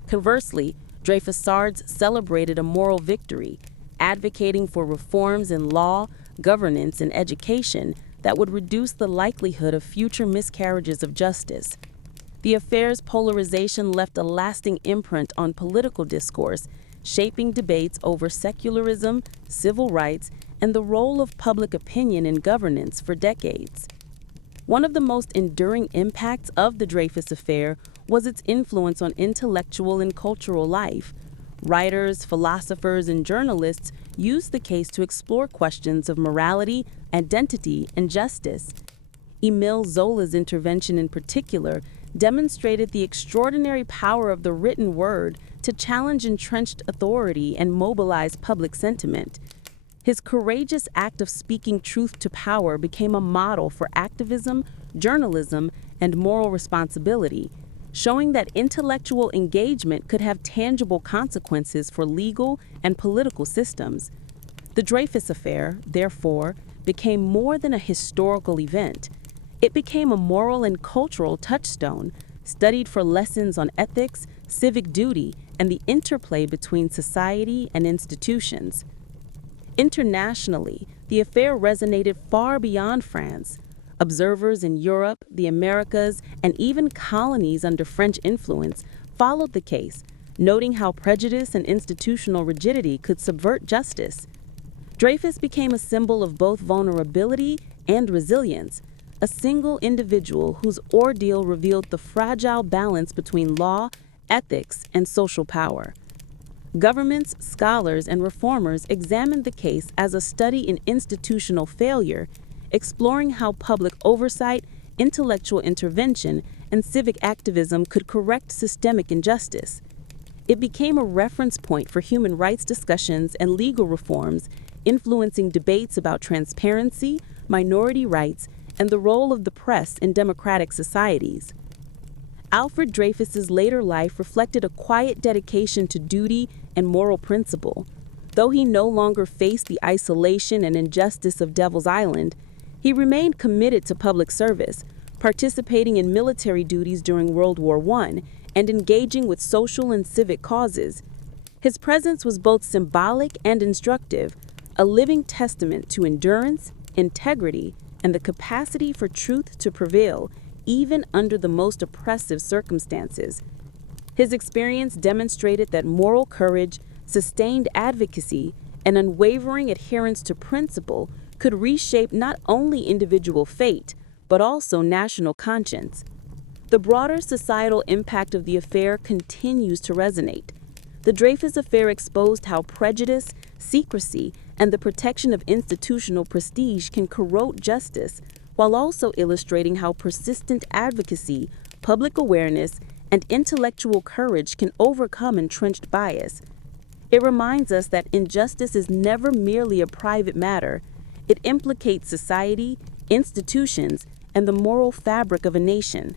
Conversely, Dreyfusards celebrated a moral victory, advocating for reforms in law, governance, and education that would reduce the likelihood of future miscarriages of justice. The affair's polarization left a lasting imprint on political discourse, shaping debates over secularism, civil rights, and the role of public opinion in governance for decades. One of the most enduring impacts of the Dreyfus Affair was its influence on intellectual and cultural life. Writers, philosophers, and journalists used the case to explore questions of morality, identity, and justice. Émile Zola's intervention in particular demonstrated the extraordinary power of the written word to challenge entrenched authority and mobilize public sentiment. His courageous act of speaking truth to power became a model for activism, journalism, and moral responsibility, showing that intellectual engagement could have tangible consequences for legal and political systems. The Dreyfus Affair, therefore, became more than a historical event. It became a moral and cultural touchstone, studied for lessons on ethics, civic duty, and the interplay between society and institutions. Internationally, the affair resonated far beyond France. Observers in Europe, the Americas, and even colonies under French influence followed the case, noting how prejudice and institutional rigidity could subvert justice. Dreyfus became a symbol of both vulnerability and resilience, a single individual whose ordeal revealed the fragile balance between law, ethics, and social power. Governments, scholars, and reformers examined the case as a study in institutional failure, exploring how public oversight, intellectual intervention, and civic activism could correct systemic injustice. It became a reference point for human rights discussions and legal reforms, influencing debates about transparency, minority rights, and the role of the press in democratic societies. Alfred Dreyfus's later life reflected a quiet dedication to duty and moral principle. Though he no longer faced the isolation and injustice of Devil's Island, he remained committed to public service, participating in military duties during World War I and engaging with social and civic causes. His presence was both symbolic and instructive, a living testament to endurance, integrity, and the capacity for truth to prevail, even under the most oppressive circumstances. His experience demonstrated that moral courage, sustained advocacy, and unwavering adherence to principle could reshape not only individual fate, but also national conscience. The broader societal impact of the affair continues to resonate. The Dreyfus Affair exposed how prejudice, secrecy, and the protection of institutional prestige can corrode justice, while also illustrating how persistent advocacy, public awareness, and intellectual courage can overcome entrenched bias. It reminds us that injustice is never merely a private matter. It implicates society, institutions, and the moral fabric of a nation.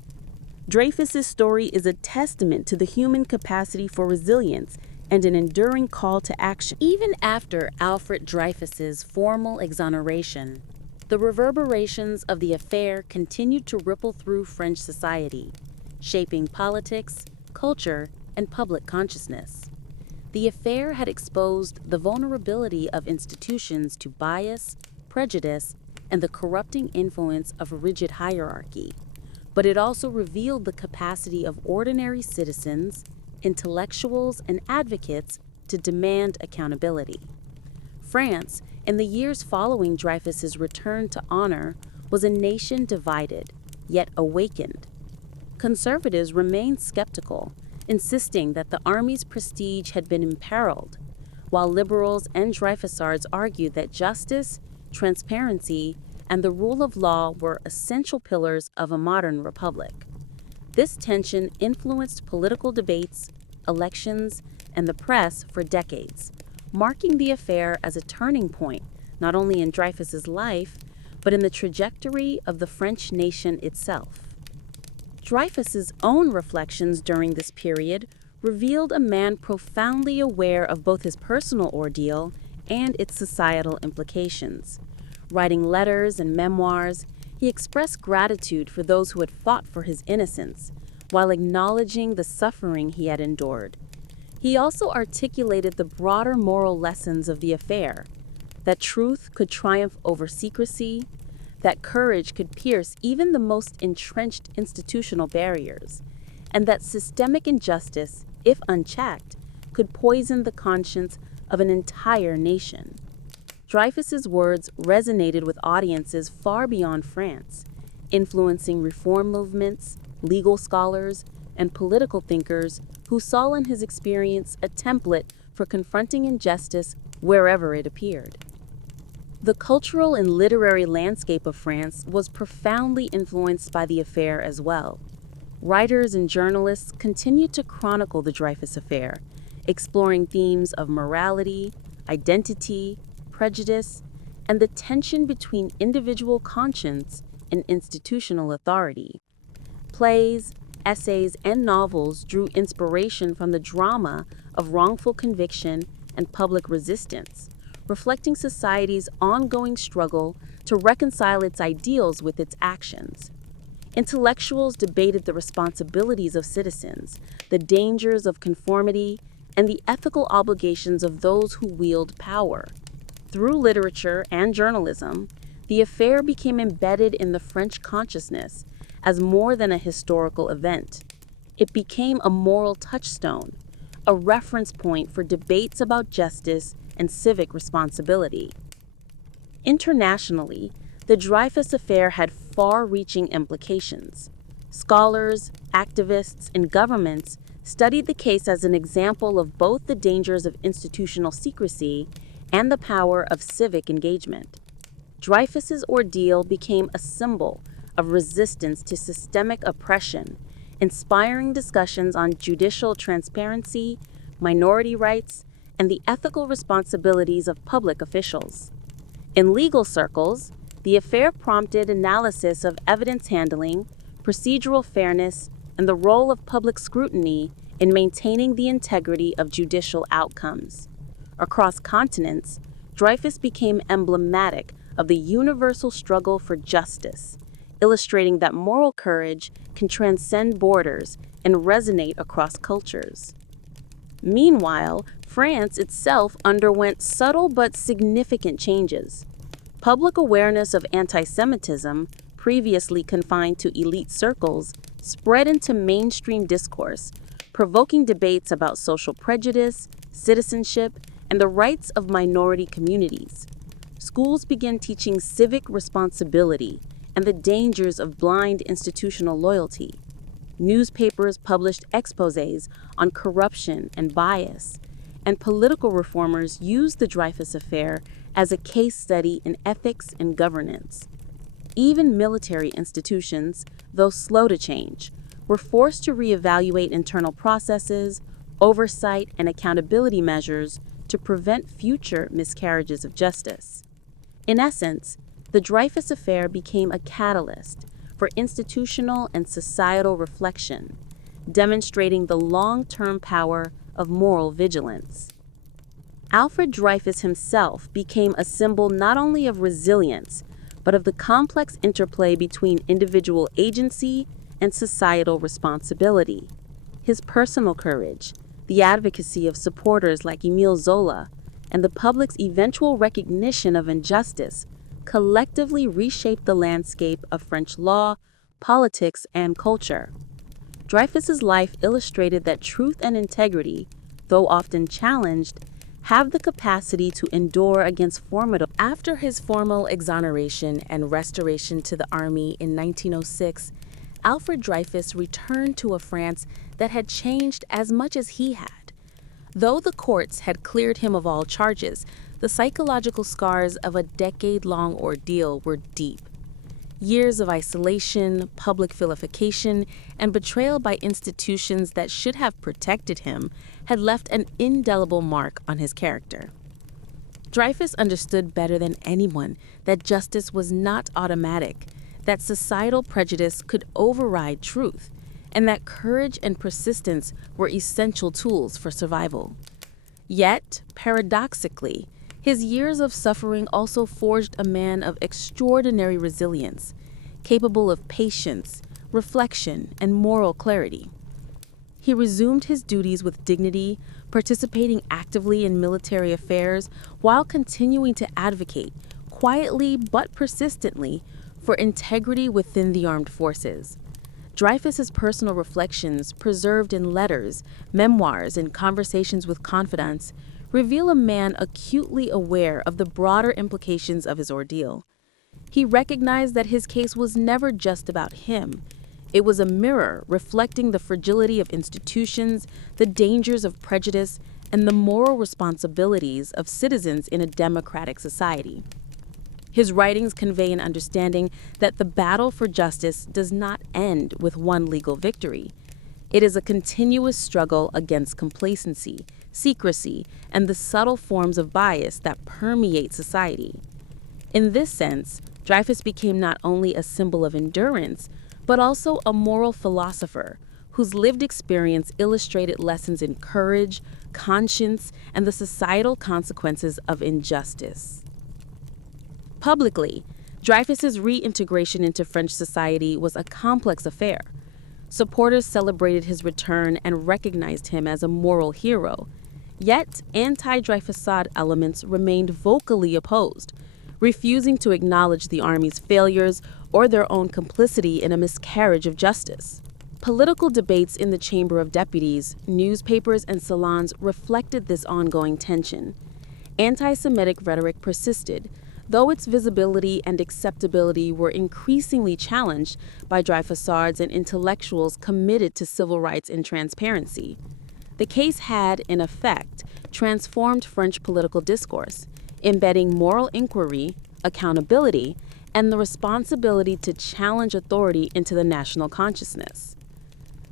Dreyfus's story is a testament to the human capacity for resilience and an enduring call to action. Even after Alfred Dreyfus's formal exoneration, the reverberations of the affair continued to ripple through French society, shaping politics, culture, and public consciousness. The affair had exposed the vulnerability of institutions to bias, prejudice, and the corrupting influence of a rigid hierarchy, but it also revealed the capacity of ordinary citizens, intellectuals, and advocates to demand accountability. France, in the years following Dreyfus's return to honor, was a nation divided, yet awakened. Conservatives remained skeptical, insisting that the army's prestige had been imperiled, while liberals and Dreyfusards argued that justice, transparency, and the rule of law were essential pillars of a modern republic. This tension influenced political debates, elections, and the press for decades, marking the affair as a turning point not only in Dreyfus's life, but in the trajectory of the French nation itself. Dreyfus's own reflections during this period revealed a man profoundly aware of both his personal ordeal and its societal implications. Writing letters and memoirs, he expressed gratitude for those who had fought for his innocence, while acknowledging the suffering he had endured. He also articulated the broader moral lessons of the affair, that truth could triumph over secrecy, that courage could pierce even the most entrenched institutional barriers, and that systemic injustice, if unchecked, could poison the conscience of an entire nation. Dreyfus's words resonated with audiences far beyond France, influencing reform movements, legal scholars, and political thinkers who saw in his experience a template for confronting injustice wherever it appeared. The cultural and literary landscape of France was profoundly influenced by the affair as well. Writers and journalists continued to chronicle the Dreyfus Affair, exploring themes of morality, identity, prejudice, and the tension between individual conscience and institutional authority. Plays, essays, and novels drew inspiration from the drama of wrongful conviction and public resistance, reflecting society's ongoing struggle to reconcile its ideals with its actions. Intellectuals debated the responsibilities of citizens, the dangers of conformity, and the ethical obligations of those who wield power. Through literature and journalism, the affair became embedded in the French consciousness as more than a historical event. It became a moral touchstone, a reference point for debates about justice and civic responsibility. Internationally, the Dreyfus Affair had far-reaching implications. Scholars, activists, and governments studied the case as an example of both the dangers of institutional secrecy and the power of civic engagement. Dreyfus's ordeal became a symbol of resistance to systemic oppression, inspiring discussions on judicial transparency, minority rights, and the ethical responsibilities of public officials. In legal circles, the affair prompted analysis of evidence handling, procedural fairness, and the role of public scrutiny in maintaining the integrity of judicial outcomes. Across continents, Dreyfus became emblematic of the universal struggle for justice, illustrating that moral courage can transcend borders and resonate across cultures. Meanwhile, France itself underwent subtle but significant changes. Public awareness of anti-Semitism, previously confined to elite circles, spread into mainstream discourse, provoking debates about social prejudice, citizenship, and the rights of minority communities. Schools began teaching civic responsibility and the dangers of blind institutional loyalty. Newspapers published exposés on corruption and bias, and political reformers used the Dreyfus Affair as a case study in ethics and governance. Even military institutions, though slow to change, were forced to reevaluate internal processes, oversight, and accountability measures to prevent future miscarriages of justice. In essence, the Dreyfus Affair became a catalyst for institutional and societal reflection, demonstrating the long-term power of moral vigilance. Alfred Dreyfus himself became a symbol not only of resilience, but of the complex interplay between individual agency and societal responsibility. His personal courage, the advocacy of supporters like Émile Zola, and the public's eventual recognition of injustice collectively reshaped the landscape of French law, politics, and culture. Dreyfus's life illustrated that truth and integrity, though often challenged, have the capacity to endure against formidable. After his formal exoneration and restoration to the army in 1906, Alfred Dreyfus returned to a France that had changed as much as he had. Though the courts had cleared him of all charges, the psychological scars of a decade-long ordeal were deep. Years of isolation, public vilification, and betrayal by institutions that should have protected him had left an indelible mark on his character. Dreyfus understood better than anyone that justice was not automatic, that societal prejudice could override truth, and that courage and persistence were essential tools for survival. Yet, paradoxically, his years of suffering also forged a man of extraordinary resilience, capable of patience, reflection, and moral clarity. He resumed his duties with dignity, participating actively in military affairs while continuing to advocate, quietly but persistently, for integrity within the armed forces. Dreyfus's personal reflections, preserved in letters, memoirs, and conversations with confidants, reveal a man acutely aware of the broader implications of his ordeal. He recognized that his case was never just about him. It was a mirror reflecting the fragility of institutions, the dangers of prejudice, and the moral responsibilities of citizens in a democratic society. His writings convey an understanding that the battle for justice does not end with one legal victory. It is a continuous struggle against complacency, secrecy, and the subtle forms of bias that permeate society. In this sense, Dreyfus became not only a symbol of endurance, but also a moral philosopher whose lived experience illustrated lessons in courage, conscience, and the societal consequences of injustice. Publicly, Dreyfus's reintegration into French society was a complex affair. Supporters celebrated his return and recognized him as a moral hero. Yet, anti-Dreyfusard elements remained vocally opposed, refusing to acknowledge the army's failures or their own complicity in a miscarriage of justice. Political debates in the Chamber of Deputies, newspapers, and salons reflected this ongoing tension. Anti-Semitic rhetoric persisted, though its visibility and acceptability were increasingly challenged by Dreyfusards and intellectuals committed to civil rights and transparency. The case had, in effect, transformed French political discourse, embedding moral inquiry, accountability, and the responsibility to challenge authority into the national consciousness.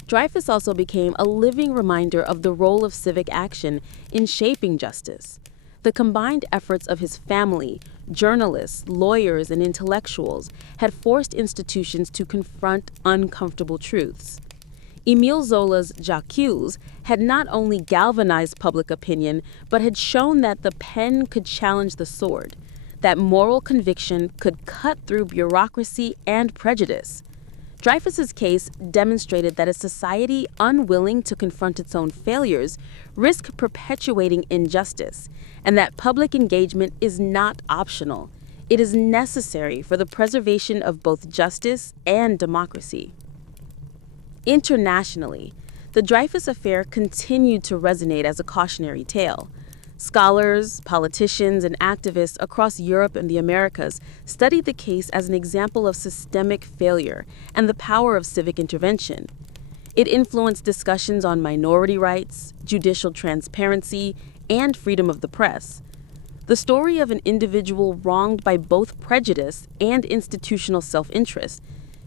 Dreyfus also became a living reminder of the role of civic action in shaping justice. The combined efforts of his family, journalists, lawyers, and intellectuals had forced institutions to confront uncomfortable truths. Émile Zola's J'accuse had not only galvanized public opinion, but had shown that the pen could challenge the sword, that moral conviction could cut through bureaucracy and prejudice. Dreyfus's case demonstrated that a society unwilling to confront its own failures risked perpetuating injustice, and that public engagement is not optional. It is necessary for the preservation of both justice and democracy. Internationally, the Dreyfus Affair continued to resonate as a cautionary tale. Scholars, politicians, and activists across Europe and the Americas studied the case as an example of systemic failure and the power of civic intervention. It influenced discussions on minority rights, judicial transparency, and freedom of the press. The story of an individual wronged by both prejudice and institutional self-interest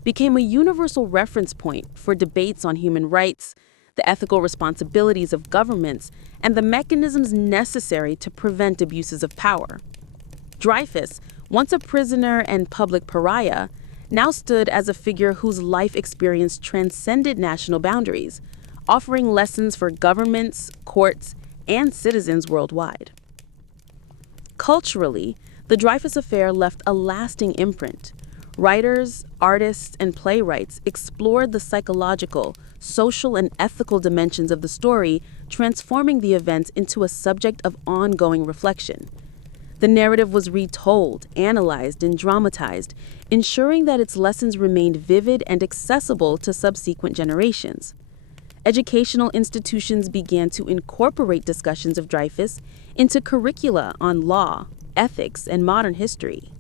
became a universal reference point for debates on human rights, the ethical responsibilities of governments, and the mechanisms necessary to prevent abuses of power. Dreyfus, once a prisoner and public pariah, now stood as a figure whose life experience transcended national boundaries, offering lessons for governments, courts, and citizens worldwide. Culturally, the Dreyfus Affair left a lasting imprint. Writers, artists, and playwrights explored the psychological, social, and ethical dimensions of the story, transforming the events into a subject of ongoing reflection. The narrative was retold, analyzed, and dramatized, ensuring that its lessons remained vivid and accessible to subsequent generations. Educational institutions began to incorporate discussions of Dreyfus into curricula on law, ethics, and modern history.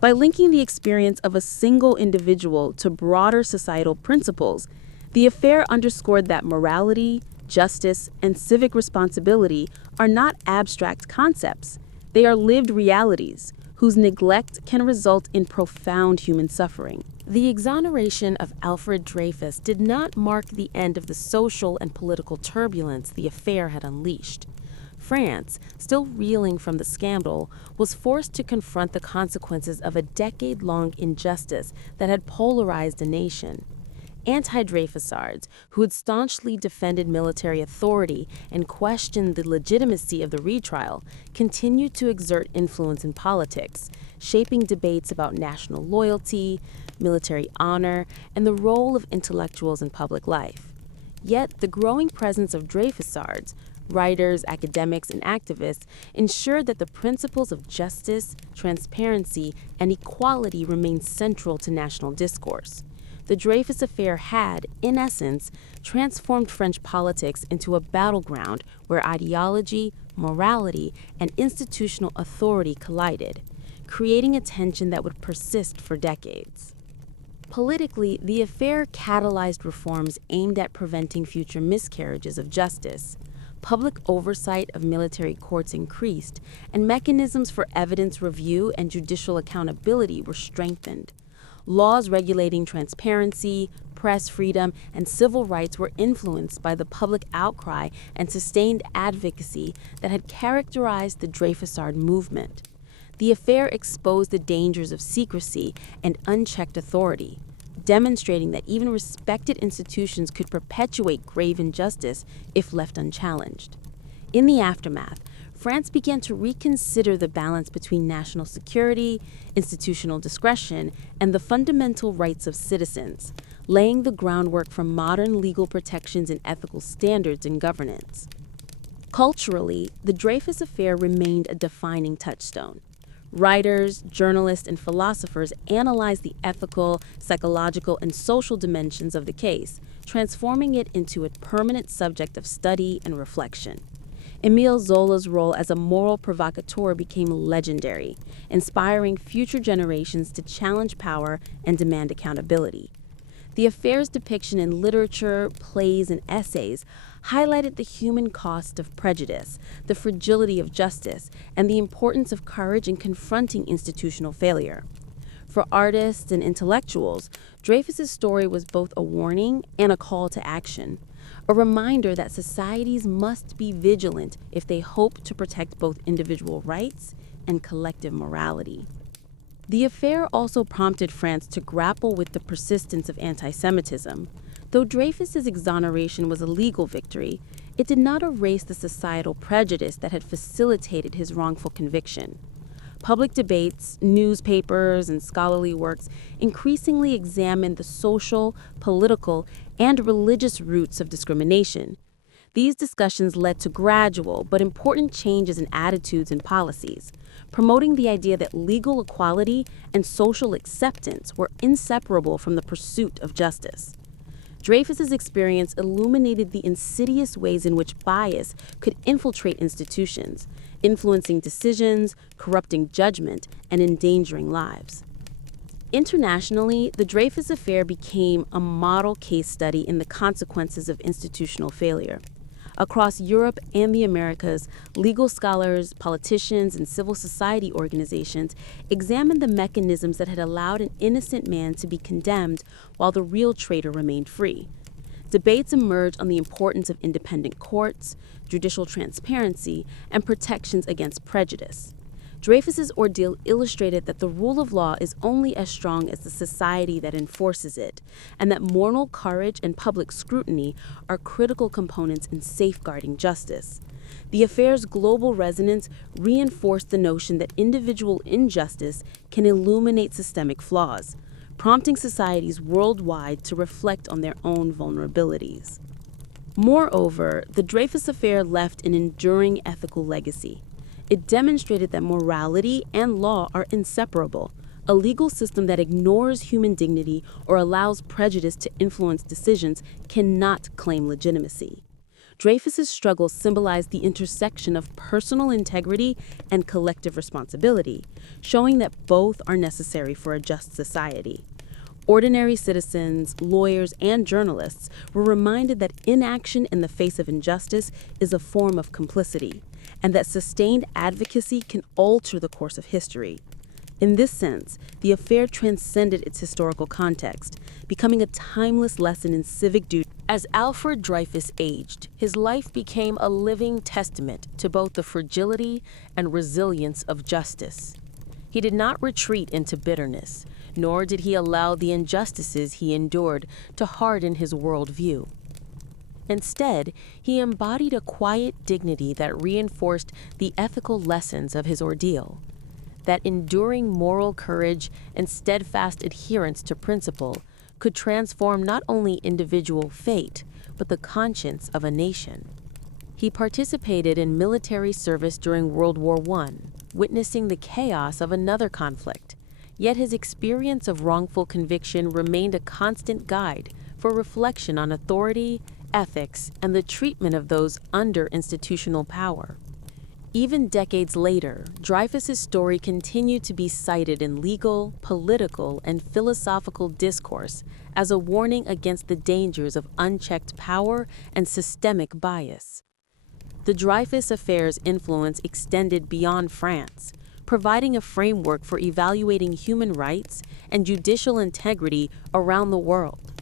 By linking the experience of a single individual to broader societal principles, the affair underscored that morality, justice, and civic responsibility are not abstract concepts. They are lived realities whose neglect can result in profound human suffering. The exoneration of Alfred Dreyfus did not mark the end of the social and political turbulence the affair had unleashed. France, still reeling from the scandal, was forced to confront the consequences of a decade-long injustice that had polarized a nation. Anti-Dreyfusards, who had staunchly defended military authority and questioned the legitimacy of the retrial, continued to exert influence in politics, shaping debates about national loyalty, military honor, and the role of intellectuals in public life. Yet, the growing presence of Dreyfusards, writers, academics, and activists ensured that the principles of justice, transparency, and equality remained central to national discourse. The Dreyfus Affair had, in essence, transformed French politics into a battleground where ideology, morality, and institutional authority collided, creating a tension that would persist for decades. Politically, the affair catalyzed reforms aimed at preventing future miscarriages of justice. Public oversight of military courts increased, and mechanisms for evidence review and judicial accountability were strengthened. Laws regulating transparency, press freedom, and civil rights were influenced by the public outcry and sustained advocacy that had characterized the Dreyfusard movement. The affair exposed the dangers of secrecy and unchecked authority, demonstrating that even respected institutions could perpetuate grave injustice if left unchallenged. In the aftermath, France began to reconsider the balance between national security, institutional discretion, and the fundamental rights of citizens, laying the groundwork for modern legal protections and ethical standards in governance. Culturally, the Dreyfus Affair remained a defining touchstone. Writers, journalists, and philosophers analyzed the ethical, psychological, and social dimensions of the case, transforming it into a permanent subject of study and reflection. Émile Zola's role as a moral provocateur became legendary, inspiring future generations to challenge power and demand accountability. The affair's depiction in literature, plays, and essays highlighted the human cost of prejudice, the fragility of justice, and the importance of courage in confronting institutional failure. For artists and intellectuals, Dreyfus's story was both a warning and a call to action, a reminder that societies must be vigilant if they hope to protect both individual rights and collective morality. The affair also prompted France to grapple with the persistence of anti-Semitism. Though Dreyfus's exoneration was a legal victory, it did not erase the societal prejudice that had facilitated his wrongful conviction. Public debates, newspapers, and scholarly works increasingly examined the social, political, and religious roots of discrimination. These discussions led to gradual but important changes in attitudes and policies, promoting the idea that legal equality and social acceptance were inseparable from the pursuit of justice. Dreyfus's experience illuminated the insidious ways in which bias could infiltrate institutions, influencing decisions, corrupting judgment, and endangering lives. Internationally, the Dreyfus Affair became a model case study in the consequences of institutional failure. Across Europe and the Americas, legal scholars, politicians, and civil society organizations examined the mechanisms that had allowed an innocent man to be condemned while the real traitor remained free. Debates emerged on the importance of independent courts, judicial transparency, and protections against prejudice. Dreyfus's ordeal illustrated that the rule of law is only as strong as the society that enforces it, and that moral courage and public scrutiny are critical components in safeguarding justice. The affair's global resonance reinforced the notion that individual injustice can illuminate systemic flaws, prompting societies worldwide to reflect on their own vulnerabilities. Moreover, the Dreyfus Affair left an enduring ethical legacy. It demonstrated that morality and law are inseparable. A legal system that ignores human dignity or allows prejudice to influence decisions cannot claim legitimacy. Dreyfus's struggle symbolized the intersection of personal integrity and collective responsibility, showing that both are necessary for a just society. Ordinary citizens, lawyers, and journalists were reminded that inaction in the face of injustice is a form of complicity, and that sustained advocacy can alter the course of history. In this sense, the affair transcended its historical context, becoming a timeless lesson in civic duty. As Alfred Dreyfus aged, his life became a living testament to both the fragility and resilience of justice. He did not retreat into bitterness, nor did he allow the injustices he endured to harden his worldview. Instead, he embodied a quiet dignity that reinforced the ethical lessons of his ordeal. That enduring moral courage and steadfast adherence to principle could transform not only individual fate, but the conscience of a nation. He participated in military service during World War I, witnessing the chaos of another conflict. Yet his experience of wrongful conviction remained a constant guide for reflection on authority, ethics, and the treatment of those under institutional power. Even decades later, Dreyfus's story continued to be cited in legal, political, and philosophical discourse as a warning against the dangers of unchecked power and systemic bias. The Dreyfus Affair's influence extended beyond France, providing a framework for evaluating human rights and judicial integrity around the world.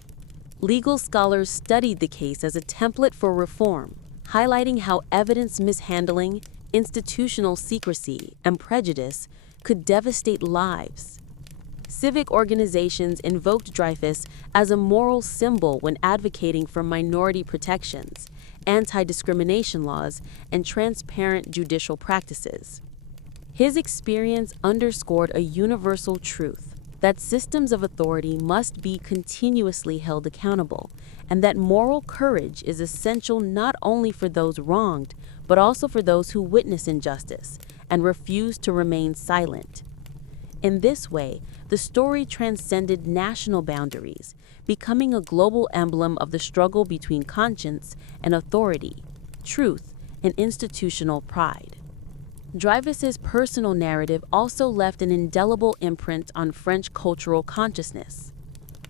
Legal scholars studied the case as a template for reform, highlighting how evidence mishandling, institutional secrecy, and prejudice could devastate lives. Civic organizations invoked Dreyfus as a moral symbol when advocating for minority protections, anti-discrimination laws, and transparent judicial practices. His experience underscored a universal truth that systems of authority must be continuously held accountable, and that moral courage is essential not only for those wronged, but also for those who witness injustice and refuse to remain silent. In this way, the story transcended national boundaries, becoming a global emblem of the struggle between conscience and authority, truth and institutional pride. Dreyfus's personal narrative also left an indelible imprint on French cultural consciousness.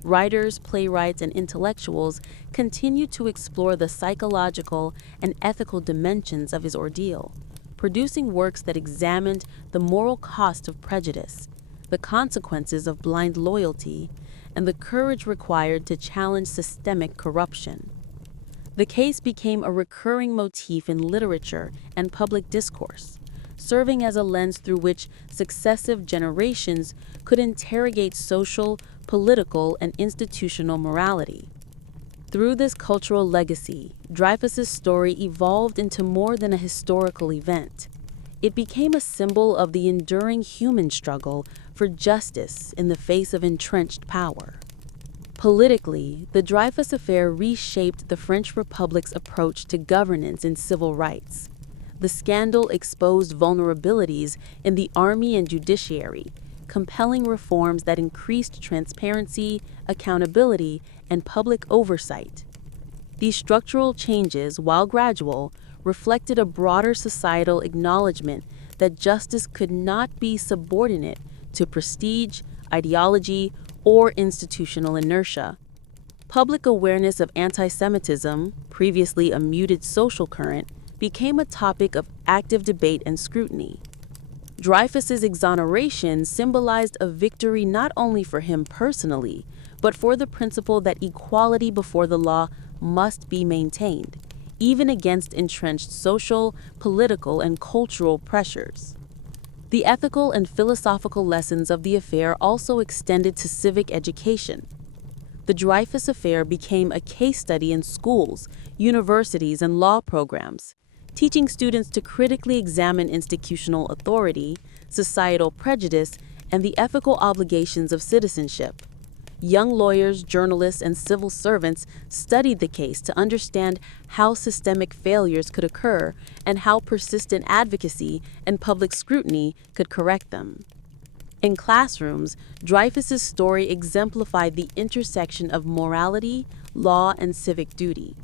Writers, playwrights, and intellectuals continued to explore the psychological and ethical dimensions of his ordeal, producing works that examined the moral cost of prejudice, the consequences of blind loyalty, and the courage required to challenge systemic corruption. The case became a recurring motif in literature and public discourse, serving as a lens through which successive generations could interrogate social, political, and institutional morality. Through this cultural legacy, Dreyfus's story evolved into more than a historical event. It became a symbol of the enduring human struggle for justice in the face of entrenched power. Politically, the Dreyfus Affair reshaped the French Republic's approach to governance and civil rights. The scandal exposed vulnerabilities in the army and judiciary, compelling reforms that increased transparency, accountability, and public oversight. These structural changes, while gradual, reflected a broader societal acknowledgement that justice could not be subordinate to prestige, ideology, or institutional inertia. Public awareness of anti-Semitism, previously a muted social current, became a topic of active debate and scrutiny. Dreyfus's exoneration symbolized a victory not only for him personally, but for the principle that equality before the law must be maintained, even against entrenched social, political, and cultural pressures. The ethical and philosophical lessons of the affair also extended to civic education. The Dreyfus Affair became a case study in schools, universities, and law programs, teaching students to critically examine institutional authority, societal prejudice, and the ethical obligations of citizenship. Young lawyers, journalists, and civil servants studied the case to understand how systemic failures could occur and how persistent advocacy and public scrutiny could correct them. In classrooms, Dreyfus's story exemplified the intersection of morality, law, and civic duty,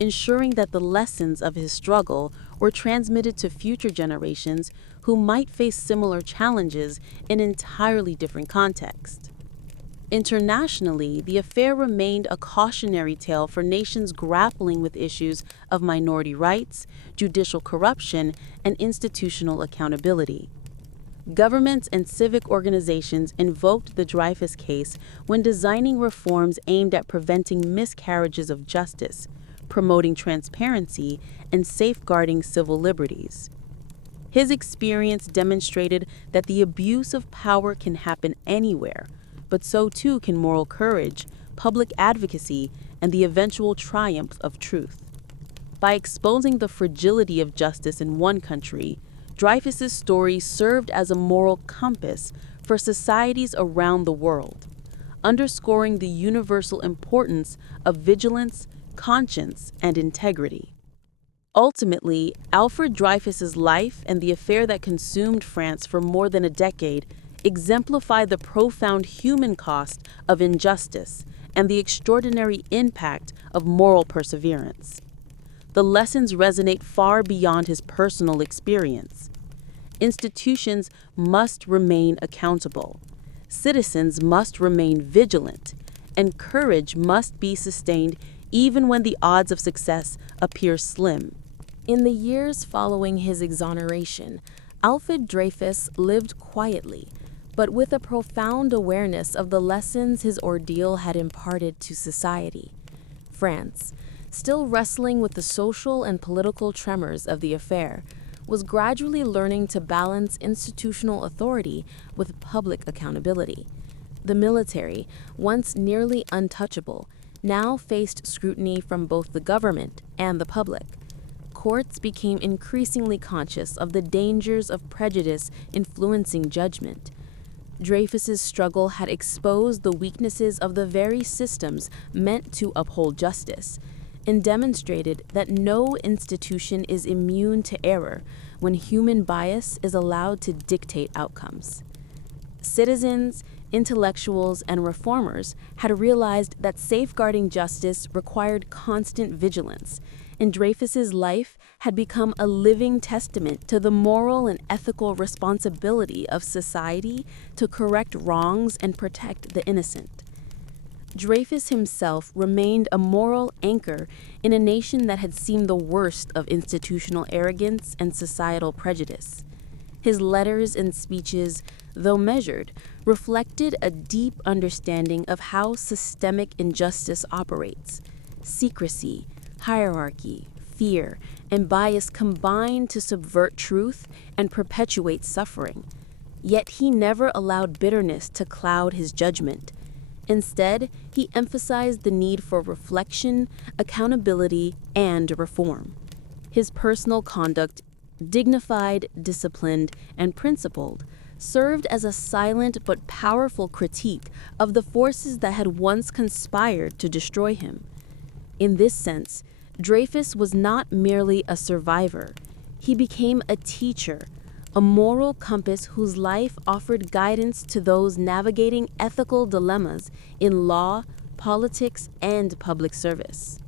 ensuring that the lessons of his struggle were transmitted to future generations who might face similar challenges in entirely different contexts. Internationally, the affair remained a cautionary tale for nations grappling with issues of minority rights, judicial corruption, and institutional accountability. Governments and civic organizations invoked the Dreyfus case when designing reforms aimed at preventing miscarriages of justice, promoting transparency, and safeguarding civil liberties. His experience demonstrated that the abuse of power can happen anywhere, but so too can moral courage, public advocacy, and the eventual triumph of truth. By exposing the fragility of justice in one country, Dreyfus's story served as a moral compass for societies around the world, underscoring the universal importance of vigilance, conscience, and integrity. Ultimately, Alfred Dreyfus's life and the affair that consumed France for more than a decade exemplify the profound human cost of injustice and the extraordinary impact of moral perseverance. The lessons resonate far beyond his personal experience. Institutions must remain accountable, citizens must remain vigilant, and courage must be sustained even when the odds of success appear slim. In the years following his exoneration, Alfred Dreyfus lived quietly, but with a profound awareness of the lessons his ordeal had imparted to society. France, still wrestling with the social and political tremors of the affair, was gradually learning to balance institutional authority with public accountability. The military, once nearly untouchable, now faced scrutiny from both the government and the public. Courts became increasingly conscious of the dangers of prejudice influencing judgment. Dreyfus's struggle had exposed the weaknesses of the very systems meant to uphold justice, and demonstrated that no institution is immune to error when human bias is allowed to dictate outcomes. Citizens, intellectuals, and reformers had realized that safeguarding justice required constant vigilance, and Dreyfus's life had become a living testament to the moral and ethical responsibility of society to correct wrongs and protect the innocent. Dreyfus himself remained a moral anchor in a nation that had seen the worst of institutional arrogance and societal prejudice. His letters and speeches, though measured, reflected a deep understanding of how systemic injustice operates. Secrecy, hierarchy, fear, and bias combine to subvert truth and perpetuate suffering. Yet he never allowed bitterness to cloud his judgment. Instead, he emphasized the need for reflection, accountability, and reform. His personal conduct, dignified, disciplined, and principled, served as a silent but powerful critique of the forces that had once conspired to destroy him. In this sense, Dreyfus was not merely a survivor. He became a teacher, a moral compass whose life offered guidance to those navigating ethical dilemmas in law, politics, and public service.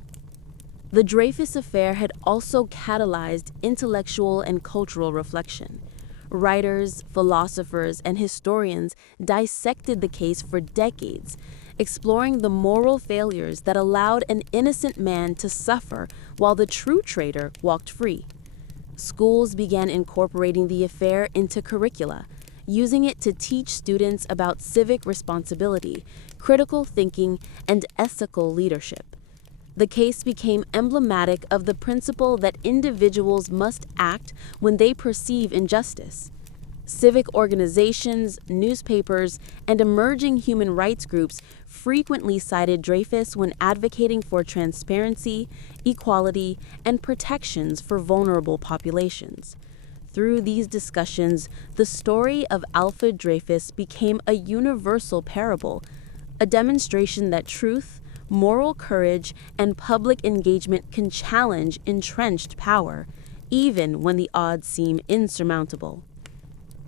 The Dreyfus affair had also catalyzed intellectual and cultural reflection. Writers, philosophers, and historians dissected the case for decades, exploring the moral failures that allowed an innocent man to suffer while the true traitor walked free. Schools began incorporating the affair into curricula, using it to teach students about civic responsibility, critical thinking, and ethical leadership. The case became emblematic of the principle that individuals must act when they perceive injustice. Civic organizations, newspapers, and emerging human rights groups frequently cited Dreyfus when advocating for transparency, equality, and protections for vulnerable populations. Through these discussions, the story of Alfred Dreyfus became a universal parable, a demonstration that truth, moral courage, and public engagement can challenge entrenched power, even when the odds seem insurmountable.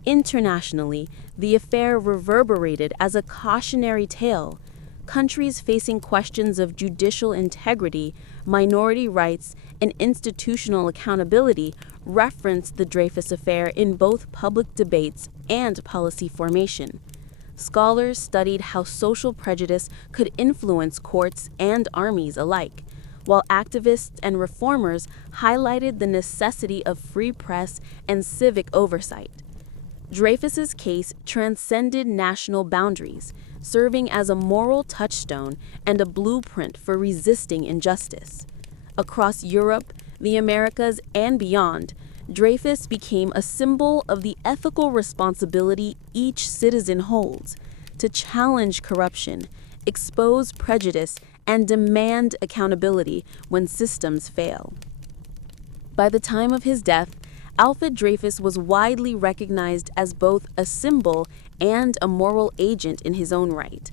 Internationally, the affair reverberated as a cautionary tale. Countries facing questions of judicial integrity, minority rights, and institutional accountability referenced the Dreyfus affair in both public debates and policy formation. Scholars studied how social prejudice could influence courts and armies alike, while activists and reformers highlighted the necessity of free press and civic oversight. Dreyfus's case transcended national boundaries, serving as a moral touchstone and a blueprint for resisting injustice. Across Europe, the Americas, and beyond, Dreyfus became a symbol of the ethical responsibility each citizen holds to challenge corruption, expose prejudice, and demand accountability when systems fail. By the time of his death, Alfred Dreyfus was widely recognized as both a symbol and a moral agent in his own right.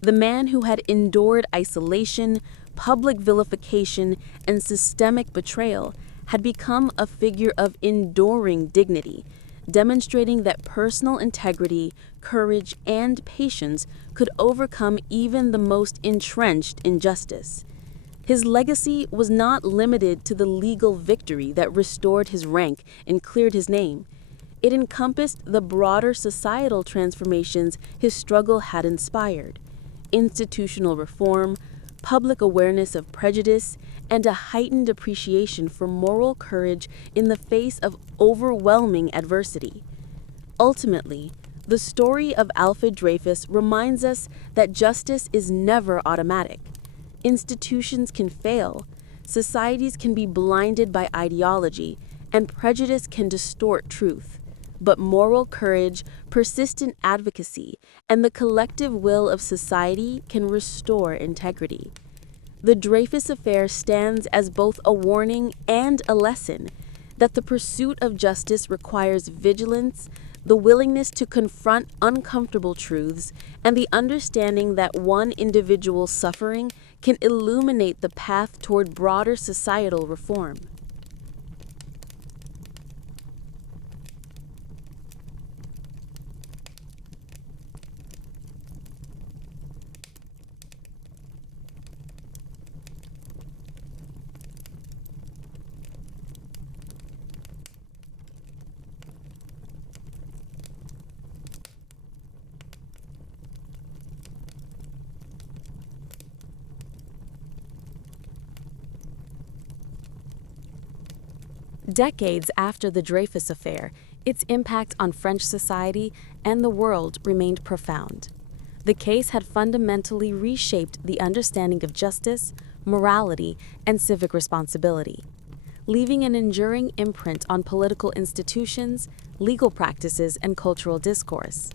The man who had endured isolation, public vilification, and systemic betrayal had become a figure of enduring dignity, demonstrating that personal integrity, courage, and patience could overcome even the most entrenched injustice. His legacy was not limited to the legal victory that restored his rank and cleared his name. It encompassed the broader societal transformations his struggle had inspired: institutional reform, public awareness of prejudice, and a heightened appreciation for moral courage in the face of overwhelming adversity. Ultimately, the story of Alfred Dreyfus reminds us that justice is never automatic. Institutions can fail, societies can be blinded by ideology, and prejudice can distort truth. But moral courage, persistent advocacy, and the collective will of society can restore integrity. The Dreyfus affair stands as both a warning and a lesson that the pursuit of justice requires vigilance, the willingness to confront uncomfortable truths, and the understanding that one individual's suffering can illuminate the path toward broader societal reform. Decades after the Dreyfus affair, its impact on French society and the world remained profound. The case had fundamentally reshaped the understanding of justice, morality, and civic responsibility, leaving an enduring imprint on political institutions, legal practices, and cultural discourse.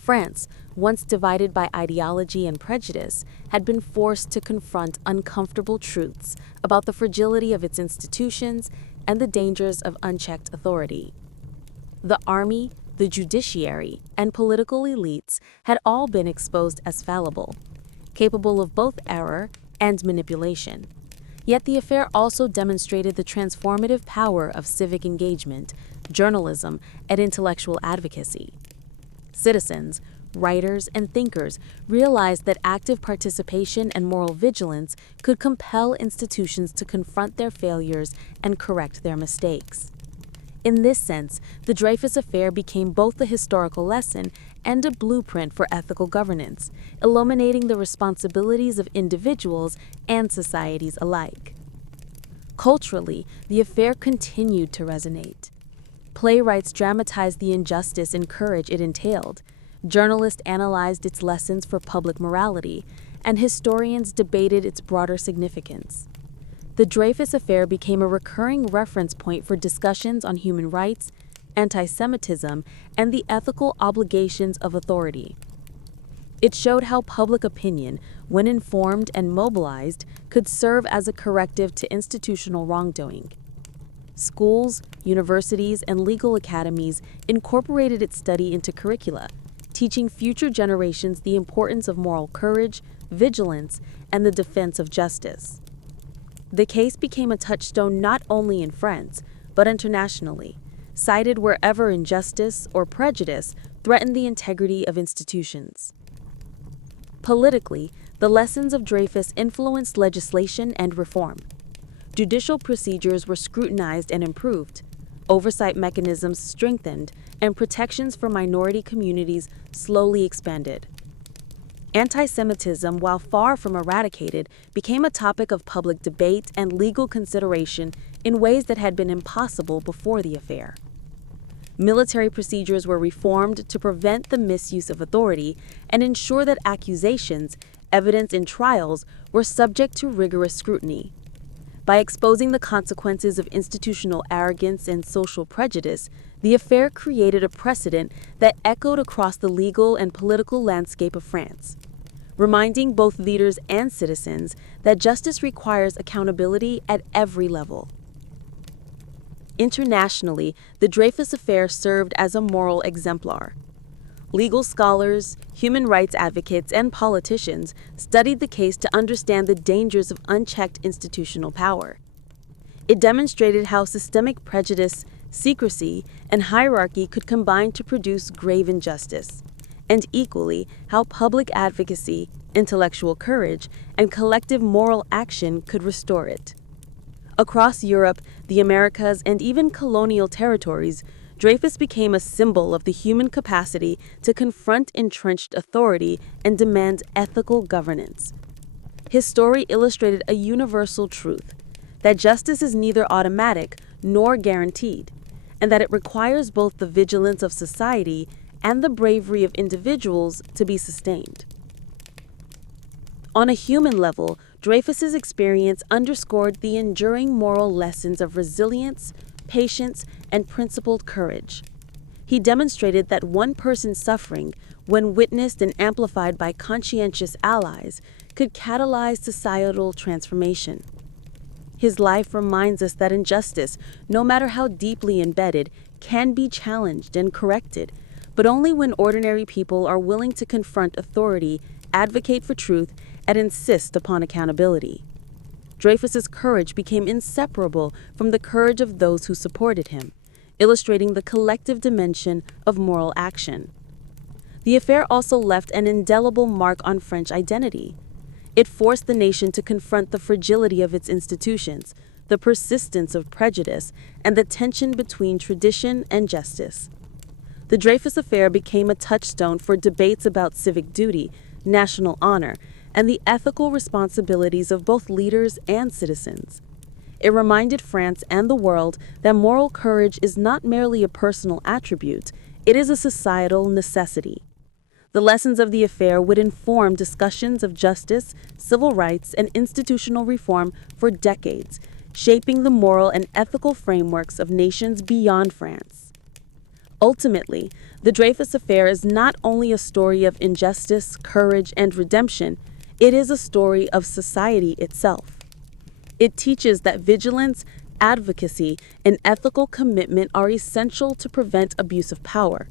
France, once divided by ideology and prejudice, had been forced to confront uncomfortable truths about the fragility of its institutions and the dangers of unchecked authority. The army, the judiciary, and political elites had all been exposed as fallible, capable of both error and manipulation. Yet the affair also demonstrated the transformative power of civic engagement, journalism, and intellectual advocacy. Citizens, writers, and thinkers realized that active participation and moral vigilance could compel institutions to confront their failures and correct their mistakes. In this sense, the Dreyfus Affair became both a historical lesson and a blueprint for ethical governance, illuminating the responsibilities of individuals and societies alike. Culturally, the affair continued to resonate. Playwrights dramatized the injustice and courage it entailed, journalists analyzed its lessons for public morality, and historians debated its broader significance. The Dreyfus Affair became a recurring reference point for discussions on human rights, anti-Semitism, and the ethical obligations of authority. It showed how public opinion, when informed and mobilized, could serve as a corrective to institutional wrongdoing. Schools, universities, and legal academies incorporated its study into curricula, teaching future generations the importance of moral courage, vigilance, and the defense of justice. The case became a touchstone not only in France, but internationally, cited wherever injustice or prejudice threatened the integrity of institutions. Politically, the lessons of Dreyfus influenced legislation and reform. Judicial procedures were scrutinized and improved, oversight mechanisms strengthened, and protections for minority communities slowly expanded. Anti-Semitism, while far from eradicated, became a topic of public debate and legal consideration in ways that had been impossible before the affair. Military procedures were reformed to prevent the misuse of authority and ensure that accusations, evidence, and trials were subject to rigorous scrutiny. By exposing the consequences of institutional arrogance and social prejudice, the affair created a precedent that echoed across the legal and political landscape of France, reminding both leaders and citizens that justice requires accountability at every level. Internationally, the Dreyfus Affair served as a moral exemplar. Legal scholars, human rights advocates, and politicians studied the case to understand the dangers of unchecked institutional power. It demonstrated how systemic prejudice, secrecy, and hierarchy could combine to produce grave injustice, and equally, how public advocacy, intellectual courage, and collective moral action could restore it. Across Europe, the Americas, and even colonial territories, Dreyfus became a symbol of the human capacity to confront entrenched authority and demand ethical governance. His story illustrated a universal truth, that justice is neither automatic nor guaranteed, and that it requires both the vigilance of society and the bravery of individuals to be sustained. On a human level, Dreyfus's experience underscored the enduring moral lessons of resilience, patience, and principled courage. He demonstrated that one person's suffering, when witnessed and amplified by conscientious allies, could catalyze societal transformation. His life reminds us that injustice, no matter how deeply embedded, can be challenged and corrected, but only when ordinary people are willing to confront authority, advocate for truth, and insist upon accountability. Dreyfus's courage became inseparable from the courage of those who supported him, illustrating the collective dimension of moral action. The affair also left an indelible mark on French identity. It forced the nation to confront the fragility of its institutions, the persistence of prejudice, and the tension between tradition and justice. The Dreyfus Affair became a touchstone for debates about civic duty, national honor, and the ethical responsibilities of both leaders and citizens. It reminded France and the world that moral courage is not merely a personal attribute, it is a societal necessity. The lessons of the affair would inform discussions of justice, civil rights, and institutional reform for decades, shaping the moral and ethical frameworks of nations beyond France. Ultimately, the Dreyfus Affair is not only a story of injustice, courage, and redemption, it is a story of society itself. It teaches that vigilance, advocacy, and ethical commitment are essential to prevent abuse of power,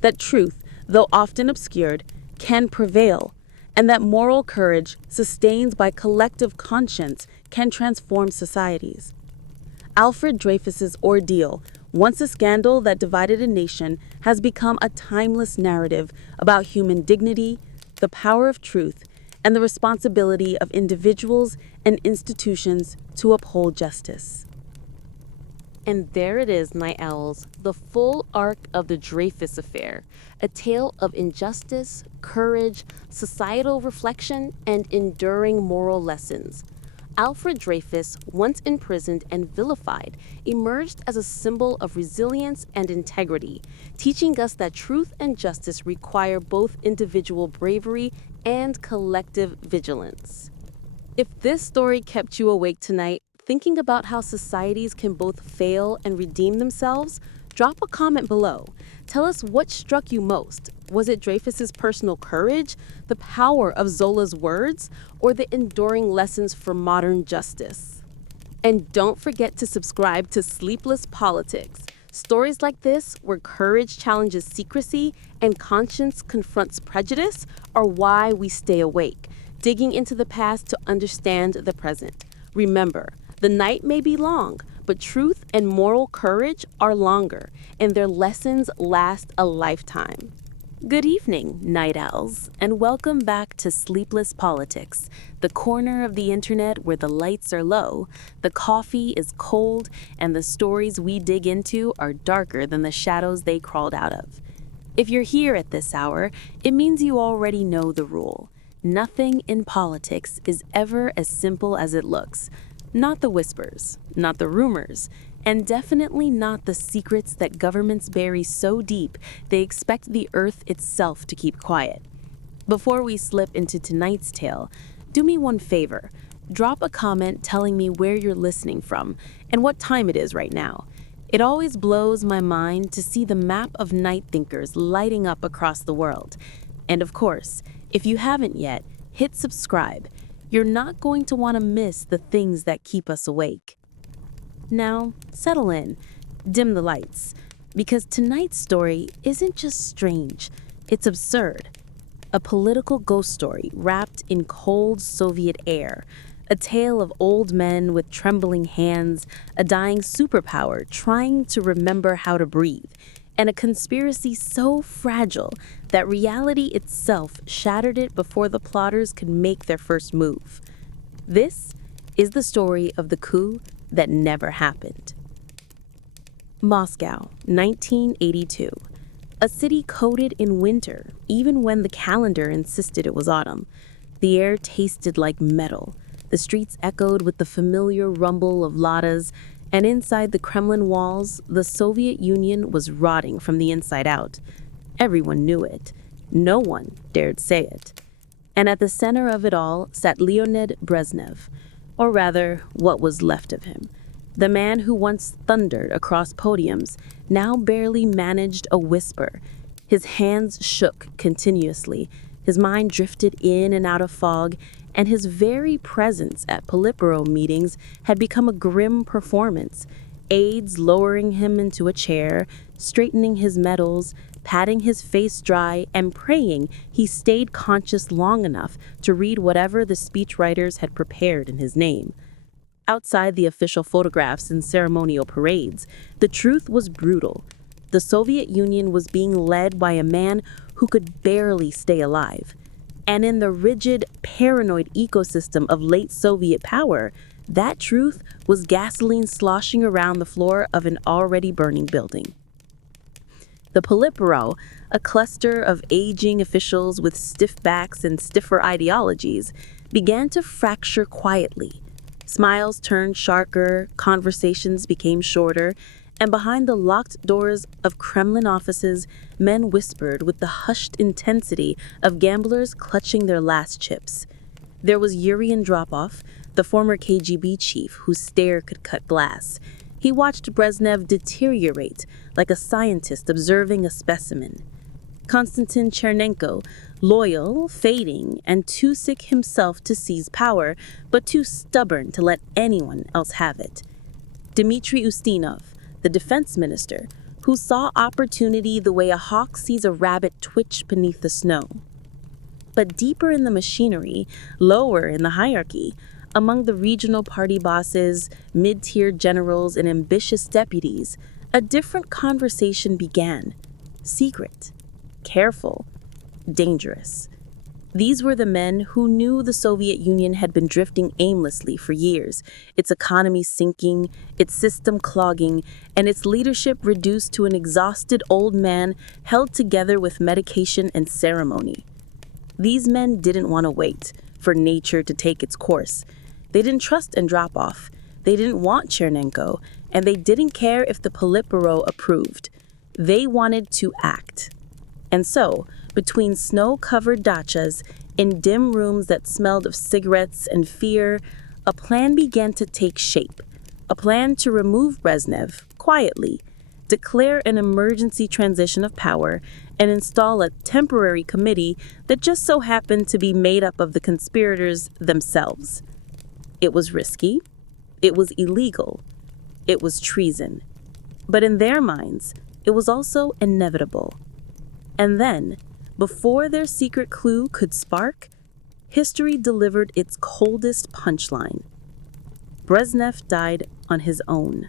that truth, though often obscured, can prevail, and that moral courage, sustained by collective conscience, can transform societies. Alfred Dreyfus's ordeal, once a scandal that divided a nation, has become a timeless narrative about human dignity, the power of truth, and the responsibility of individuals and institutions to uphold justice. And there it is, Night Owls, the full arc of the Dreyfus affair, a tale of injustice, courage, societal reflection, and enduring moral lessons. Alfred Dreyfus, once imprisoned and vilified, emerged as a symbol of resilience and integrity, teaching us that truth and justice require both individual bravery and collective vigilance. If this story kept you awake tonight, thinking about how societies can both fail and redeem themselves, drop a comment below. Tell us what struck you most. Was it Dreyfus's personal courage, the power of Zola's words, or the enduring lessons for modern justice? And don't forget to subscribe to Sleepless Politics. Stories like this, where courage challenges secrecy and conscience confronts prejudice, are why we stay awake, digging into the past to understand the present. Remember, the night may be long, but truth and moral courage are longer, and their lessons last a lifetime. Good evening, Night Owls, and welcome back to Sleepless Politics, the corner of the internet where the lights are low, the coffee is cold, and the stories we dig into are darker than the shadows they crawled out of. If you're here at this hour, it means you already know the rule. Nothing in politics is ever as simple as it looks. Not the whispers, not the rumors, and definitely not the secrets that governments bury so deep they expect the earth itself to keep quiet. Before we slip into tonight's tale, do me one favor. Drop a comment telling me where you're listening from and what time it is right now. It always blows my mind to see the map of night thinkers lighting up across the world. And of course, if you haven't yet, hit subscribe. You're not going to want to miss the things that keep us awake. Now, settle in, dim the lights, because tonight's story isn't just strange, it's absurd. A political ghost story wrapped in cold Soviet air, a tale of old men with trembling hands, a dying superpower trying to remember how to breathe, and a conspiracy so fragile that reality itself shattered it before the plotters could make their first move. This is the story of the coup that never happened. Moscow, 1982. A city coated in winter, even when the calendar insisted it was autumn. The air tasted like metal. The streets echoed with the familiar rumble of ladas, and inside the Kremlin walls, the Soviet Union was rotting from the inside out. Everyone knew it. No one dared say it. And at the center of it all sat Leonid Brezhnev, or rather, what was left of him. The man who once thundered across podiums now barely managed a whisper. His hands shook continuously, his mind drifted in and out of fog, and his very presence at Politburo meetings had become a grim performance. Aides lowering him into a chair, straightening his medals, patting his face dry, and praying he stayed conscious long enough to read whatever the speechwriters had prepared in his name. Outside the official photographs and ceremonial parades, the truth was brutal. The Soviet Union was being led by a man who could barely stay alive. And in the rigid, paranoid ecosystem of late Soviet power, that truth was gasoline sloshing around the floor of an already burning building. The Politburo, a cluster of aging officials with stiff backs and stiffer ideologies, began to fracture quietly. Smiles turned sharper, conversations became shorter, and behind the locked doors of Kremlin offices, men whispered with the hushed intensity of gamblers clutching their last chips. There was Yuri Andropov, the former KGB chief whose stare could cut glass. He watched Brezhnev deteriorate like a scientist observing a specimen. Konstantin Chernenko, loyal, fading, and too sick himself to seize power, but too stubborn to let anyone else have it. Dmitry Ustinov, the defense minister, who saw opportunity the way a hawk sees a rabbit twitch beneath the snow. But deeper in the machinery, lower in the hierarchy, among the regional party bosses, mid-tier generals, and ambitious deputies, a different conversation began. Secret, careful, dangerous. These were the men who knew the Soviet Union had been drifting aimlessly for years, its economy sinking, its system clogging, and its leadership reduced to an exhausted old man held together with medication and ceremony. These men didn't want to wait for nature to take its course. They didn't trust Andropov. They didn't want Chernenko, and they didn't care if the Politburo approved. They wanted to act. And so, between snow-covered dachas, in dim rooms that smelled of cigarettes and fear, a plan began to take shape. A plan to remove Brezhnev quietly, declare an emergency transition of power, and install a temporary committee that just so happened to be made up of the conspirators themselves. It was risky. It was illegal. It was treason. But in their minds, it was also inevitable. And then, before their secret clue could spark, history delivered its coldest punchline. Brezhnev died on his own.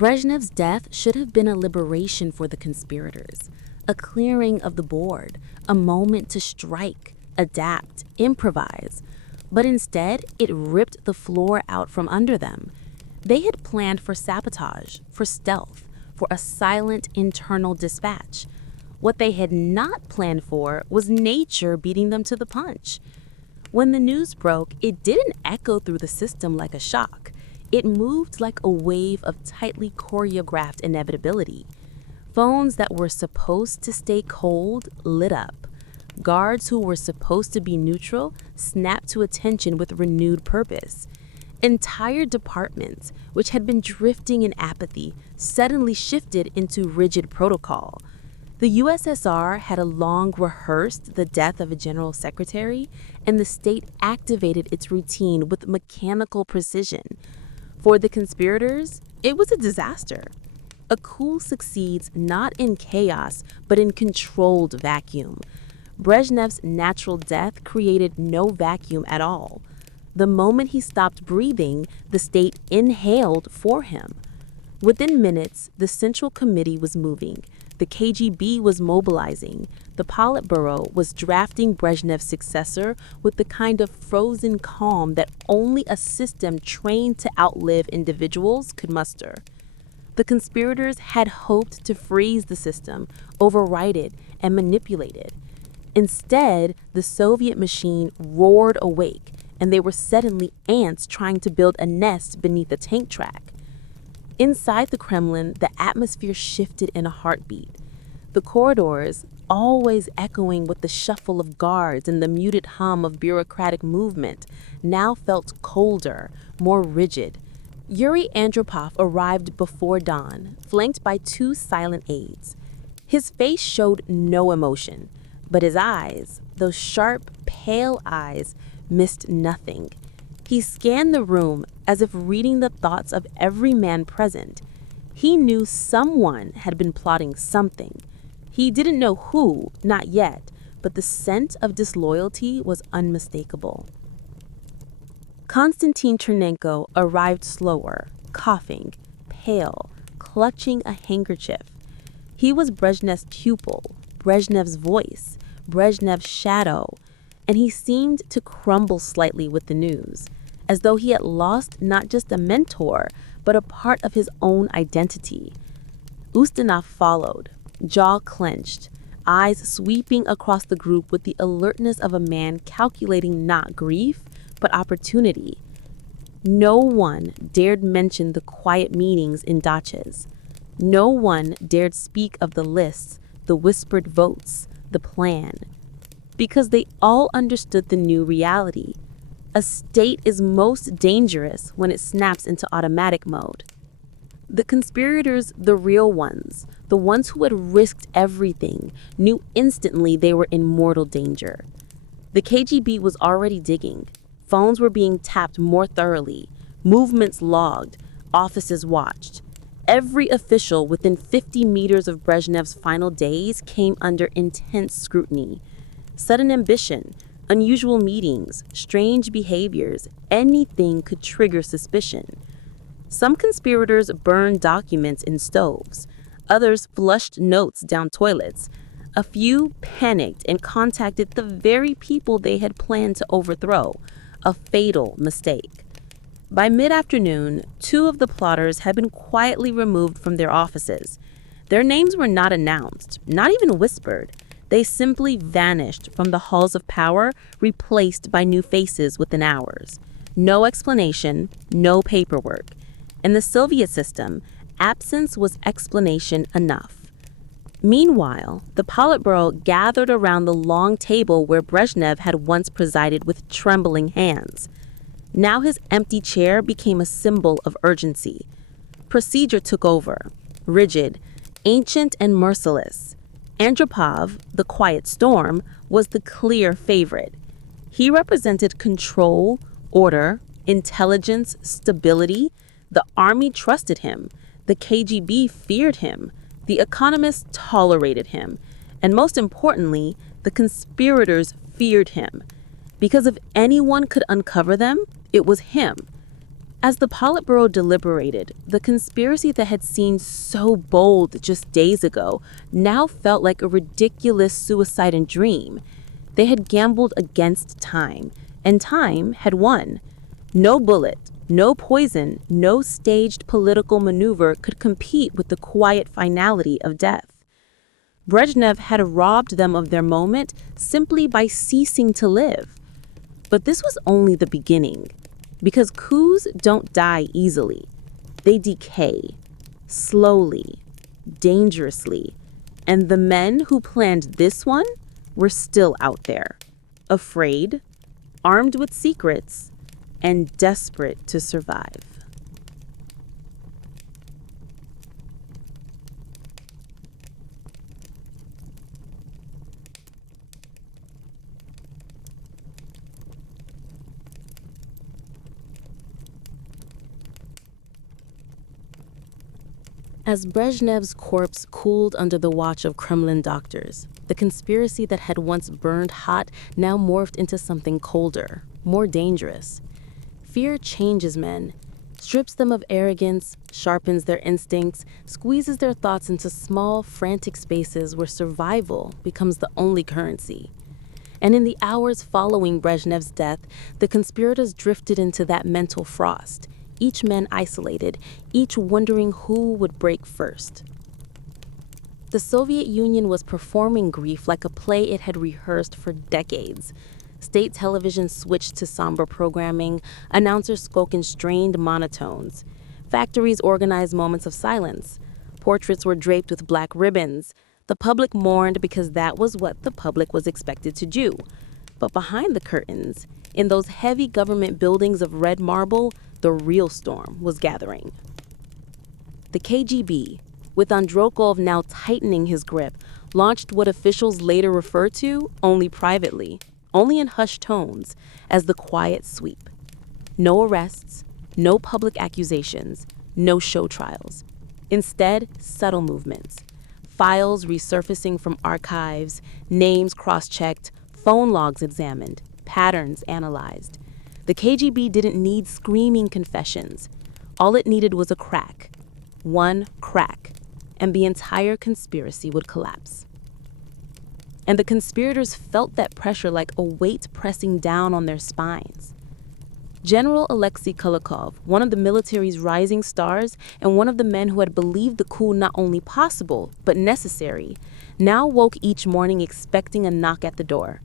Brezhnev's death should have been a liberation for the conspirators, a clearing of the board, a moment to strike, adapt, improvise. But instead, it ripped the floor out from under them. They had planned for sabotage, for stealth, for a silent internal dispatch. What they had not planned for was nature beating them to the punch. When the news broke, it didn't echo through the system like a shock. It moved like a wave of tightly choreographed inevitability. Phones that were supposed to stay cold lit up. Guards who were supposed to be neutral snapped to attention with renewed purpose. Entire departments, which had been drifting in apathy, suddenly shifted into rigid protocol. The USSR had long rehearsed the death of a general secretary, and the state activated its routine with mechanical precision. For the conspirators, it was a disaster. A coup succeeds not in chaos, but in controlled vacuum. Brezhnev's natural death created no vacuum at all. The moment he stopped breathing, the state inhaled for him. Within minutes, the Central Committee was moving. The KGB was mobilizing. The Politburo was drafting Brezhnev's successor with the kind of frozen calm that only a system trained to outlive individuals could muster. The conspirators had hoped to freeze the system, override it, and manipulate it. Instead, the Soviet machine roared awake, and they were suddenly ants trying to build a nest beneath a tank track. Inside the Kremlin, the atmosphere shifted in a heartbeat. The corridors, always echoing with the shuffle of guards and the muted hum of bureaucratic movement, now felt colder, more rigid. Yuri Andropov arrived before dawn, flanked by two silent aides. His face showed no emotion, but his eyes, those sharp, pale eyes, missed nothing. He scanned the room as if reading the thoughts of every man present. He knew someone had been plotting something. He didn't know who, not yet, but the scent of disloyalty was unmistakable. Konstantin Chernenko arrived slower, coughing, pale, clutching a handkerchief. He was Brezhnev's pupil, Brezhnev's voice, Brezhnev's shadow, and he seemed to crumble slightly with the news, as though he had lost not just a mentor, but a part of his own identity. Ustinov followed, jaw clenched, eyes sweeping across the group with the alertness of a man calculating not grief, but opportunity. No one dared mention the quiet meetings in dachas. No one dared speak of the lists, the whispered votes, the plan, because they all understood the new reality. A state is most dangerous when it snaps into automatic mode. The conspirators, the real ones, the ones who had risked everything, knew instantly they were in mortal danger. The KGB was already digging. Phones were being tapped more thoroughly, movements logged, offices watched. Every official within 50 meters of Brezhnev's final days came under intense scrutiny. Sudden ambition, unusual meetings, strange behaviors, anything could trigger suspicion. Some conspirators burned documents in stoves. Others flushed notes down toilets. A few panicked and contacted the very people they had planned to overthrow. A fatal mistake. By mid-afternoon, 2 of the plotters had been quietly removed from their offices. Their names were not announced, not even whispered. They simply vanished from the halls of power, replaced by new faces within hours. No explanation, no paperwork. In the Soviet system, absence was explanation enough. Meanwhile, the Politburo gathered around the long table where Brezhnev had once presided with trembling hands. Now his empty chair became a symbol of urgency. Procedure took over, rigid, ancient and merciless. Andropov, the quiet storm, was the clear favorite. He represented control, order, intelligence, stability. The army trusted him. The KGB feared him. The economists tolerated him. And most importantly, the conspirators feared him. Because if anyone could uncover them, it was him. As the Politburo deliberated, the conspiracy that had seemed so bold just days ago now felt like a ridiculous suicide and dream. They had gambled against time, and time had won. No bullet, no poison, no staged political maneuver could compete with the quiet finality of death. Brezhnev had robbed them of their moment simply by ceasing to live. But this was only the beginning, because coups don't die easily. They decay, slowly, dangerously, and the men who planned this one were still out there, afraid, armed with secrets, and desperate to survive. As Brezhnev's corpse cooled under the watch of Kremlin doctors, the conspiracy that had once burned hot now morphed into something colder, more dangerous. Fear changes men, strips them of arrogance, sharpens their instincts, squeezes their thoughts into small, frantic spaces where survival becomes the only currency. And in the hours following Brezhnev's death, the conspirators drifted into that mental frost, each man isolated, each wondering who would break first. The Soviet Union was performing grief like a play it had rehearsed for decades. State television switched to somber programming, announcers spoke in strained monotones. Factories organized moments of silence. Portraits were draped with black ribbons. The public mourned because that was what the public was expected to do. But behind the curtains, in those heavy government buildings of red marble, the real storm was gathering. The KGB, with Andropov now tightening his grip, launched what officials later referred to only privately, only in hushed tones, as the quiet sweep. No arrests, no public accusations, no show trials. Instead, subtle movements. Files resurfacing from archives, names cross-checked, phone logs examined, patterns analyzed. The KGB didn't need screaming confessions. All it needed was a crack. One crack, and the entire conspiracy would collapse. And the conspirators felt that pressure like a weight pressing down on their spines. General Alexei Kulikov, one of the military's rising stars and one of the men who had believed the coup not only possible, but necessary, now woke each morning expecting a knock at the door.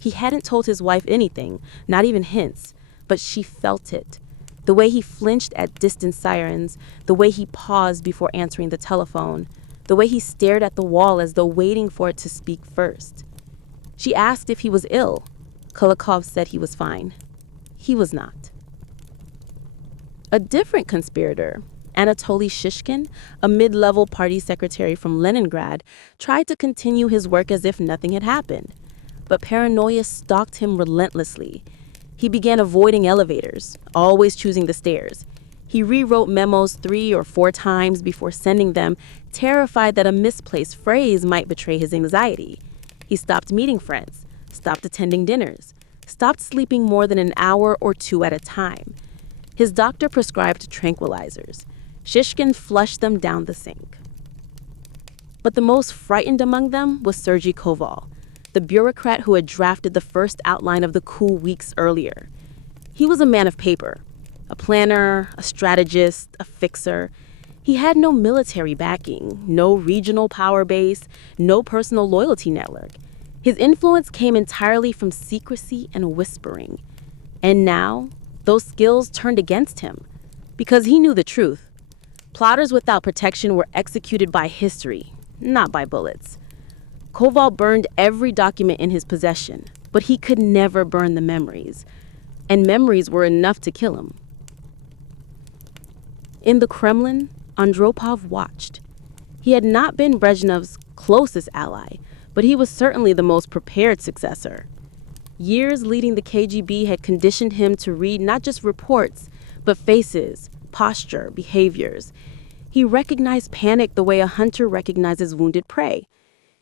He hadn't told his wife anything, not even hints, but she felt it. The way he flinched at distant sirens, the way he paused before answering the telephone, the way he stared at the wall as though waiting for it to speak first. She asked if he was ill. Kulikov said he was fine. He was not. A different conspirator, Anatoly Shishkin, a mid-level party secretary from Leningrad, tried to continue his work as if nothing had happened. But paranoia stalked him relentlessly. He began avoiding elevators, always choosing the stairs. He rewrote memos 3 or 4 times before sending them, terrified that a misplaced phrase might betray his anxiety. He stopped meeting friends, stopped attending dinners, stopped sleeping more than an hour or 2 at a time. His doctor prescribed tranquilizers. Shishkin flushed them down the sink. But the most frightened among them was Sergei Koval, the bureaucrat who had drafted the first outline of the coup weeks earlier. He was a man of paper, a planner, a strategist, a fixer. He had no military backing, no regional power base, no personal loyalty network. His influence came entirely from secrecy and whispering. And now, those skills turned against him, because he knew the truth. Plotters without protection were executed by history, not by bullets. Koval burned every document in his possession, but he could never burn the memories. And memories were enough to kill him. In the Kremlin, Andropov watched. He had not been Brezhnev's closest ally, but he was certainly the most prepared successor. Years leading the KGB had conditioned him to read not just reports, but faces, posture, behaviors. He recognized panic the way a hunter recognizes wounded prey.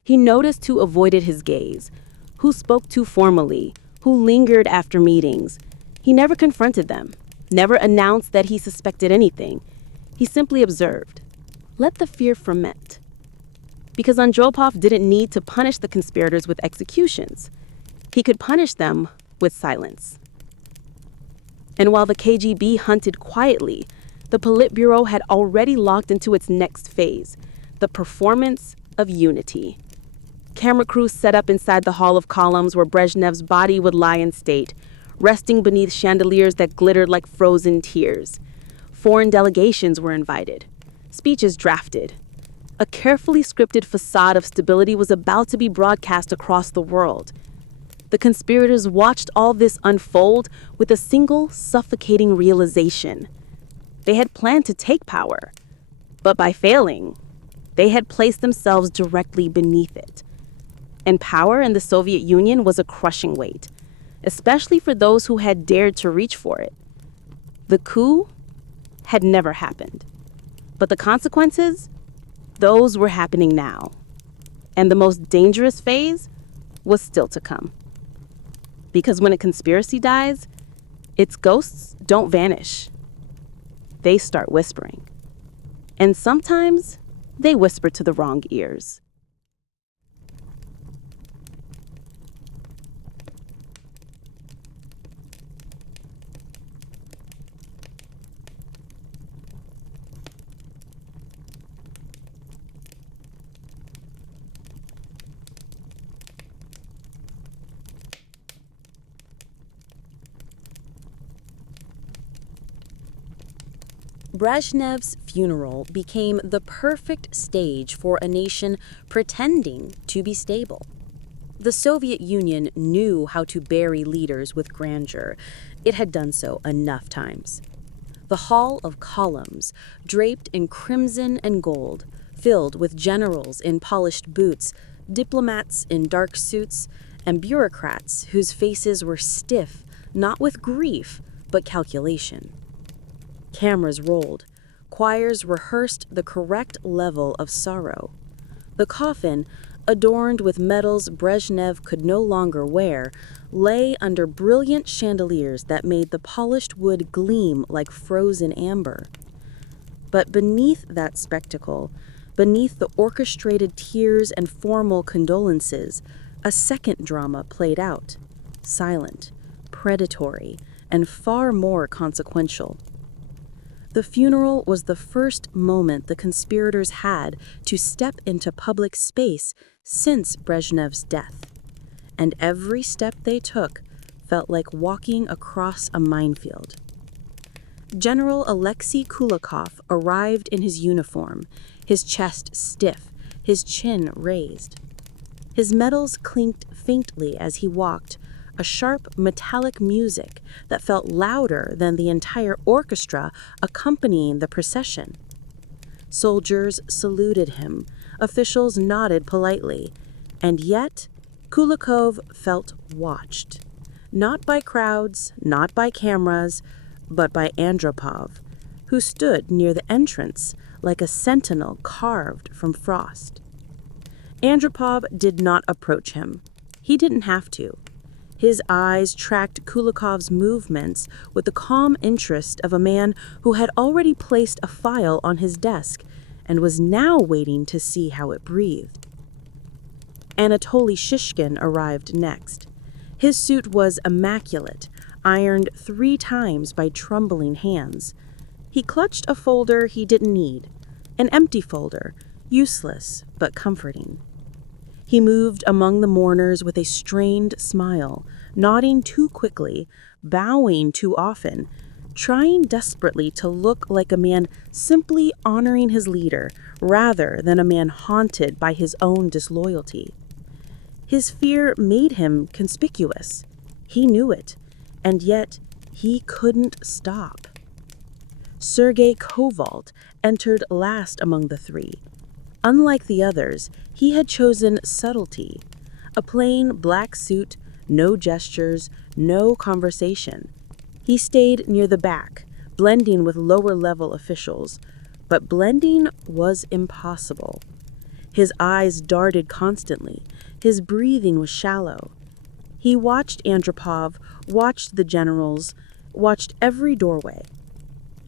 He noticed who avoided his gaze, who spoke too formally, who lingered after meetings. He never confronted them, never announced that he suspected anything. He simply observed. Let the fear ferment. Because Andropov didn't need to punish the conspirators with executions. He could punish them with silence. And while the KGB hunted quietly, the Politburo had already locked into its next phase, the performance of unity. Camera crews set up inside the Hall of Columns where Brezhnev's body would lie in state, resting beneath chandeliers that glittered like frozen tears. Foreign delegations were invited, speeches drafted. A carefully scripted facade of stability was about to be broadcast across the world. The conspirators watched all this unfold with a single suffocating realization. They had planned to take power, but by failing, they had placed themselves directly beneath it. And power in the Soviet Union was a crushing weight, especially for those who had dared to reach for it. The coup had never happened, but the consequences, those were happening now. And the most dangerous phase was still to come. Because when a conspiracy dies, its ghosts don't vanish. They start whispering. And sometimes they whisper to the wrong ears. Brezhnev's funeral became the perfect stage for a nation pretending to be stable. The Soviet Union knew how to bury leaders with grandeur. It had done so enough times. The Hall of Columns, draped in crimson and gold, filled with generals in polished boots, diplomats in dark suits, and bureaucrats whose faces were stiff, not with grief, but calculation. Cameras rolled. Choirs rehearsed the correct level of sorrow. The coffin, adorned with medals Brezhnev could no longer wear, lay under brilliant chandeliers that made the polished wood gleam like frozen amber. But beneath that spectacle, beneath the orchestrated tears and formal condolences, a second drama played out, silent, predatory, and far more consequential. The funeral was the first moment the conspirators had to step into public space since Brezhnev's death, and every step they took felt like walking across a minefield. General Alexei Kulikov arrived in his uniform, his chest stiff, his chin raised. His medals clinked faintly as he walked, a sharp metallic music that felt louder than the entire orchestra accompanying the procession. Soldiers saluted him, officials nodded politely, and yet Kulikov felt watched. Not by crowds, not by cameras, but by Andropov, who stood near the entrance like a sentinel carved from frost. Andropov did not approach him. He didn't have to. His eyes tracked Kulikov's movements with the calm interest of a man who had already placed a file on his desk and was now waiting to see how it breathed. Anatoly Shishkin arrived next. His suit was immaculate, ironed 3 times by trembling hands. He clutched a folder he didn't need, an empty folder, useless but comforting. He moved among the mourners with a strained smile, nodding too quickly, bowing too often, trying desperately to look like a man simply honoring his leader rather than a man haunted by his own disloyalty. His fear made him conspicuous. He knew it, and yet he couldn't stop. Sergei Koval entered last among the 3. Unlike the others, he had chosen subtlety. A plain black suit, no gestures, no conversation. He stayed near the back, blending with lower-level officials, but blending was impossible. His eyes darted constantly. His breathing was shallow. He watched Andropov, watched the generals, watched every doorway.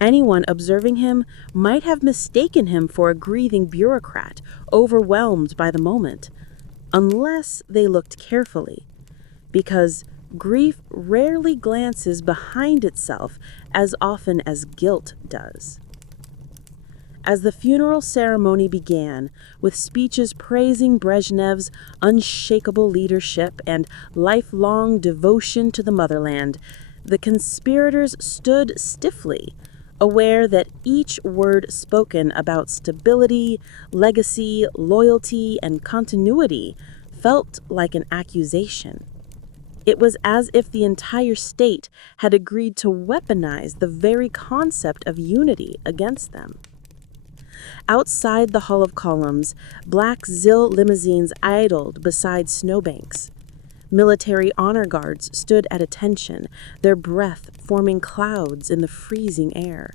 Anyone observing him might have mistaken him for a grieving bureaucrat, overwhelmed by the moment, unless they looked carefully, because grief rarely glances behind itself as often as guilt does. As the funeral ceremony began, with speeches praising Brezhnev's unshakable leadership and lifelong devotion to the motherland, the conspirators stood stiffly, aware that each word spoken about stability, legacy, loyalty, and continuity felt like an accusation. It was as if the entire state had agreed to weaponize the very concept of unity against them. Outside the Hall of Columns, black ZIL limousines idled beside snowbanks. Military honor guards stood at attention, their breath forming clouds in the freezing air.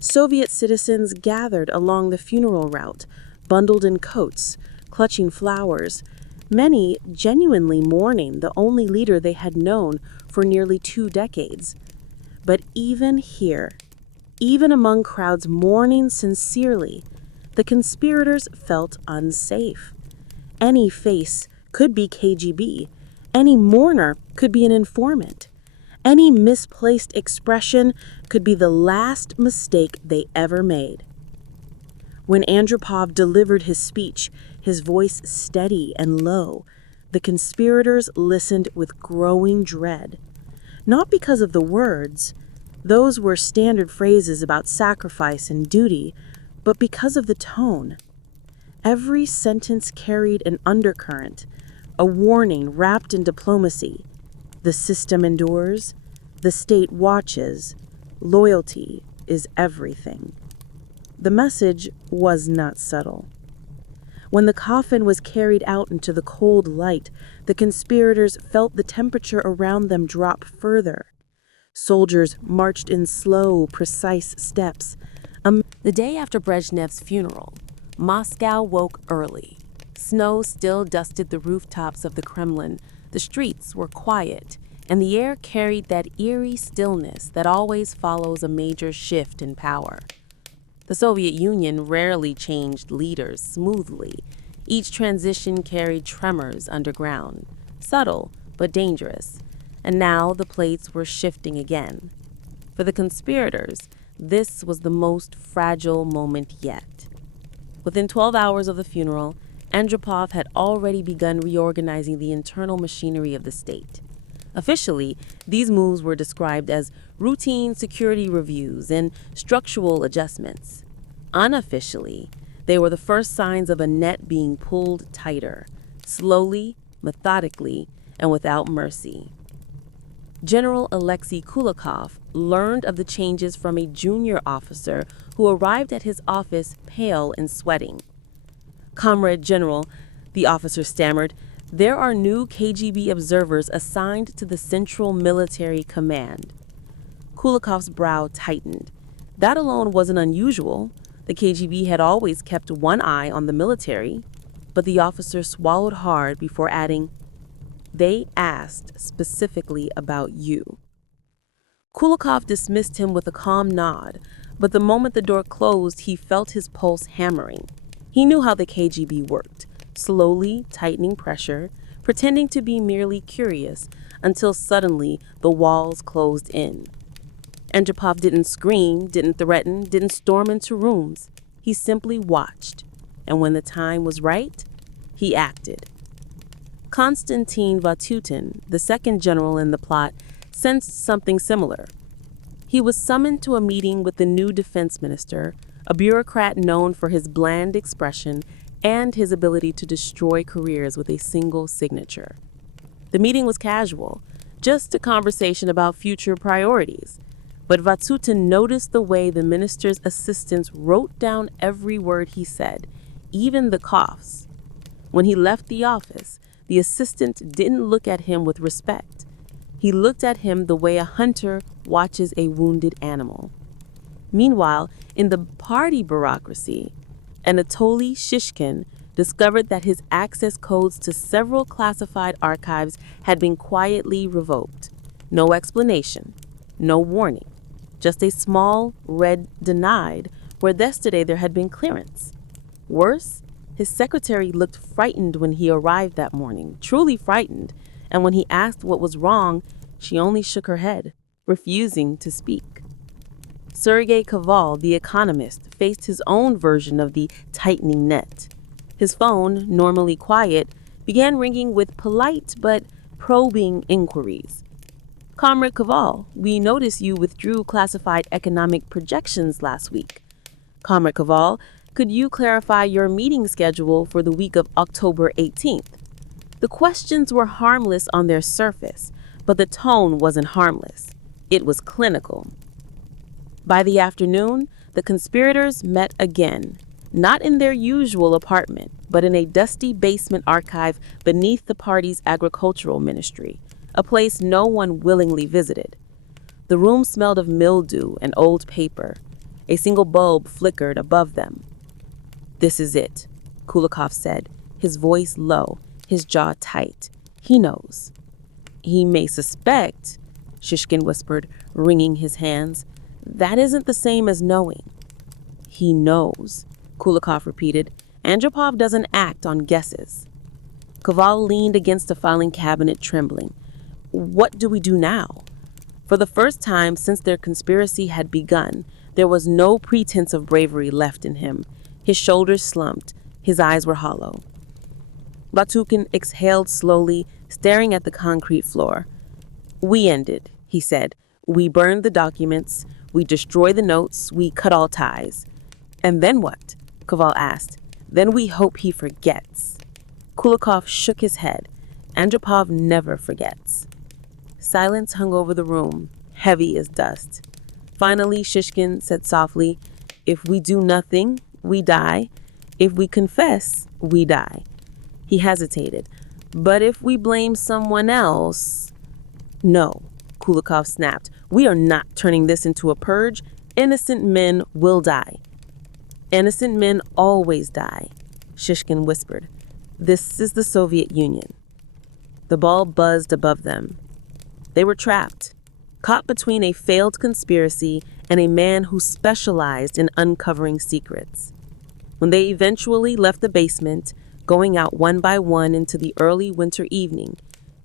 Soviet citizens gathered along the funeral route, bundled in coats, clutching flowers, many genuinely mourning the only leader they had known for nearly 2 decades. But even here, even among crowds mourning sincerely, the conspirators felt unsafe. Any face could be KGB. Any mourner could be an informant. Any misplaced expression could be the last mistake they ever made. When Andropov delivered his speech, his voice steady and low, the conspirators listened with growing dread. Not because of the words, those were standard phrases about sacrifice and duty, but because of the tone. Every sentence carried an undercurrent, a warning wrapped in diplomacy. The system endures, the state watches, loyalty is everything. The message was not subtle. When the coffin was carried out into the cold light, the conspirators felt the temperature around them drop further. Soldiers marched in slow, precise steps. The day after Brezhnev's funeral, Moscow woke early. Snow still dusted the rooftops of the Kremlin. The streets were quiet, and the air carried that eerie stillness that always follows a major shift in power. The Soviet Union rarely changed leaders smoothly. Each transition carried tremors underground, subtle but dangerous. And now the plates were shifting again. For the conspirators, this was the most fragile moment yet. Within 12 hours of the funeral, Andropov had already begun reorganizing the internal machinery of the state. Officially, these moves were described as routine security reviews and structural adjustments. Unofficially, they were the first signs of a net being pulled tighter, slowly, methodically, and without mercy. General Alexei Kulikov learned of the changes from a junior officer who arrived at his office pale and sweating. "Comrade General," the officer stammered, "there are new KGB observers assigned to the Central Military Command." Kulikov's brow tightened. That alone wasn't unusual. The KGB had always kept one eye on the military, but the officer swallowed hard before adding, "They asked specifically about you." Kulikov dismissed him with a calm nod, but the moment the door closed, he felt his pulse hammering. He knew how the KGB worked, slowly tightening pressure, pretending to be merely curious, until suddenly the walls closed in. Andropov didn't scream, didn't threaten, didn't storm into rooms. He simply watched, and when the time was right, he acted. Konstantin Vatutin, the second general in the plot, sensed something similar. He was summoned to a meeting with the new defense minister, a bureaucrat known for his bland expression and his ability to destroy careers with a single signature. The meeting was casual, just a conversation about future priorities. But Vatutin noticed the way the minister's assistants wrote down every word he said, even the coughs. When he left the office, the assistant didn't look at him with respect. He looked at him the way a hunter watches a wounded animal. Meanwhile, in the party bureaucracy, Anatoly Shishkin discovered that his access codes to several classified archives had been quietly revoked. No explanation, no warning, just a small red denied where yesterday there had been clearance. Worse, his secretary looked frightened when he arrived that morning, truly frightened, and when he asked what was wrong, she only shook her head, refusing to speak. Sergei Koval, the economist, faced his own version of the tightening net. His phone, normally quiet, began ringing with polite but probing inquiries. "Comrade Koval, we noticed you withdrew classified economic projections last week. Comrade Koval, could you clarify your meeting schedule for the week of October 18th? The questions were harmless on their surface, but the tone wasn't harmless. It was clinical. By the afternoon, the conspirators met again, not in their usual apartment, but in a dusty basement archive beneath the party's agricultural ministry, a place no one willingly visited. The room smelled of mildew and old paper. A single bulb flickered above them. "This is it," Kulikov said, his voice low, his jaw tight. "He knows." "He may suspect," Shishkin whispered, wringing his hands. "That isn't the same as knowing." "He knows," Kulikov repeated. "Andropov doesn't act on guesses." Koval leaned against a filing cabinet, trembling. What do we do now? For the first time since their conspiracy had begun, there was no pretense of bravery left in him. His shoulders slumped, his eyes were hollow. Vatutin exhaled slowly, staring at the concrete floor. "We ended," he said. "We burned the documents, we destroyed the notes, we cut all ties." "And then what?" Koval asked. "Then we hope he forgets." Kulikov shook his head. Andropov never forgets. Silence hung over the room, heavy as dust. Finally, Shishkin said softly, "If we do nothing, we die. If we confess, we die." He hesitated. "But if we blame someone else..." "No," Kulikov snapped. "We are not turning this into a purge. Innocent men will die." "Innocent men always die," Shishkin whispered. "This is the Soviet Union." The ball buzzed above them. They were trapped, caught between a failed conspiracy and a man who specialized in uncovering secrets. When they eventually left the basement, going out one by one into the early winter evening,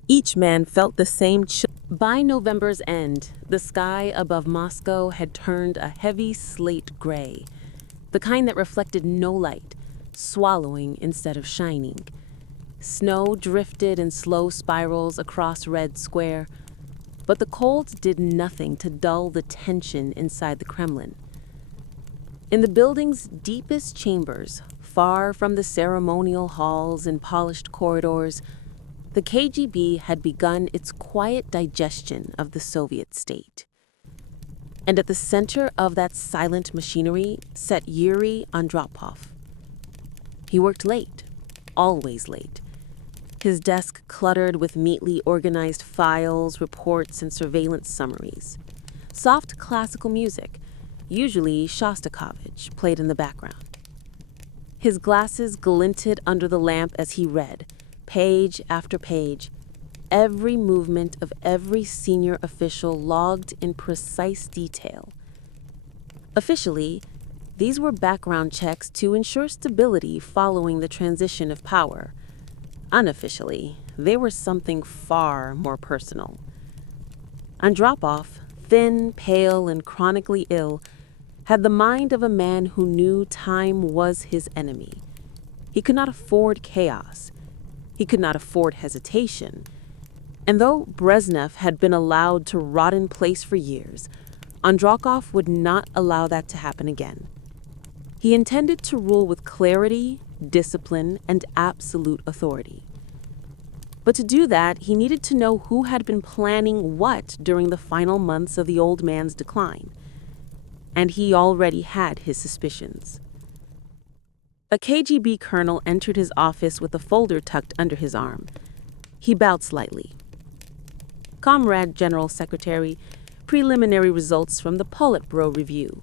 each man felt the same chill. By November's end, the sky above Moscow had turned a heavy slate gray, the kind that reflected no light, swallowing instead of shining. Snow drifted in slow spirals across Red Square, but the cold did nothing to dull the tension inside the Kremlin. In the building's deepest chambers, far from the ceremonial halls and polished corridors, the KGB had begun its quiet digestion of the Soviet state. And at the center of that silent machinery sat Yuri Andropov. He worked late, always late. His desk cluttered with neatly organized files, reports, and surveillance summaries. Soft classical music, usually Shostakovich, played in the background. His glasses glinted under the lamp as he read, page after page, every movement of every senior official logged in precise detail. Officially, these were background checks to ensure stability following the transition of power. Unofficially, they were something far more personal. Andropov, thin, pale, and chronically ill, had the mind of a man who knew time was his enemy. He could not afford chaos. He could not afford hesitation. And though Brezhnev had been allowed to rot in place for years, Andropov would not allow that to happen again. He intended to rule with clarity, discipline, and absolute authority. But to do that, he needed to know who had been planning what during the final months of the old man's decline. And he already had his suspicions. A KGB colonel entered his office with a folder tucked under his arm. He bowed slightly. Comrade General Secretary, preliminary results from the Politburo review.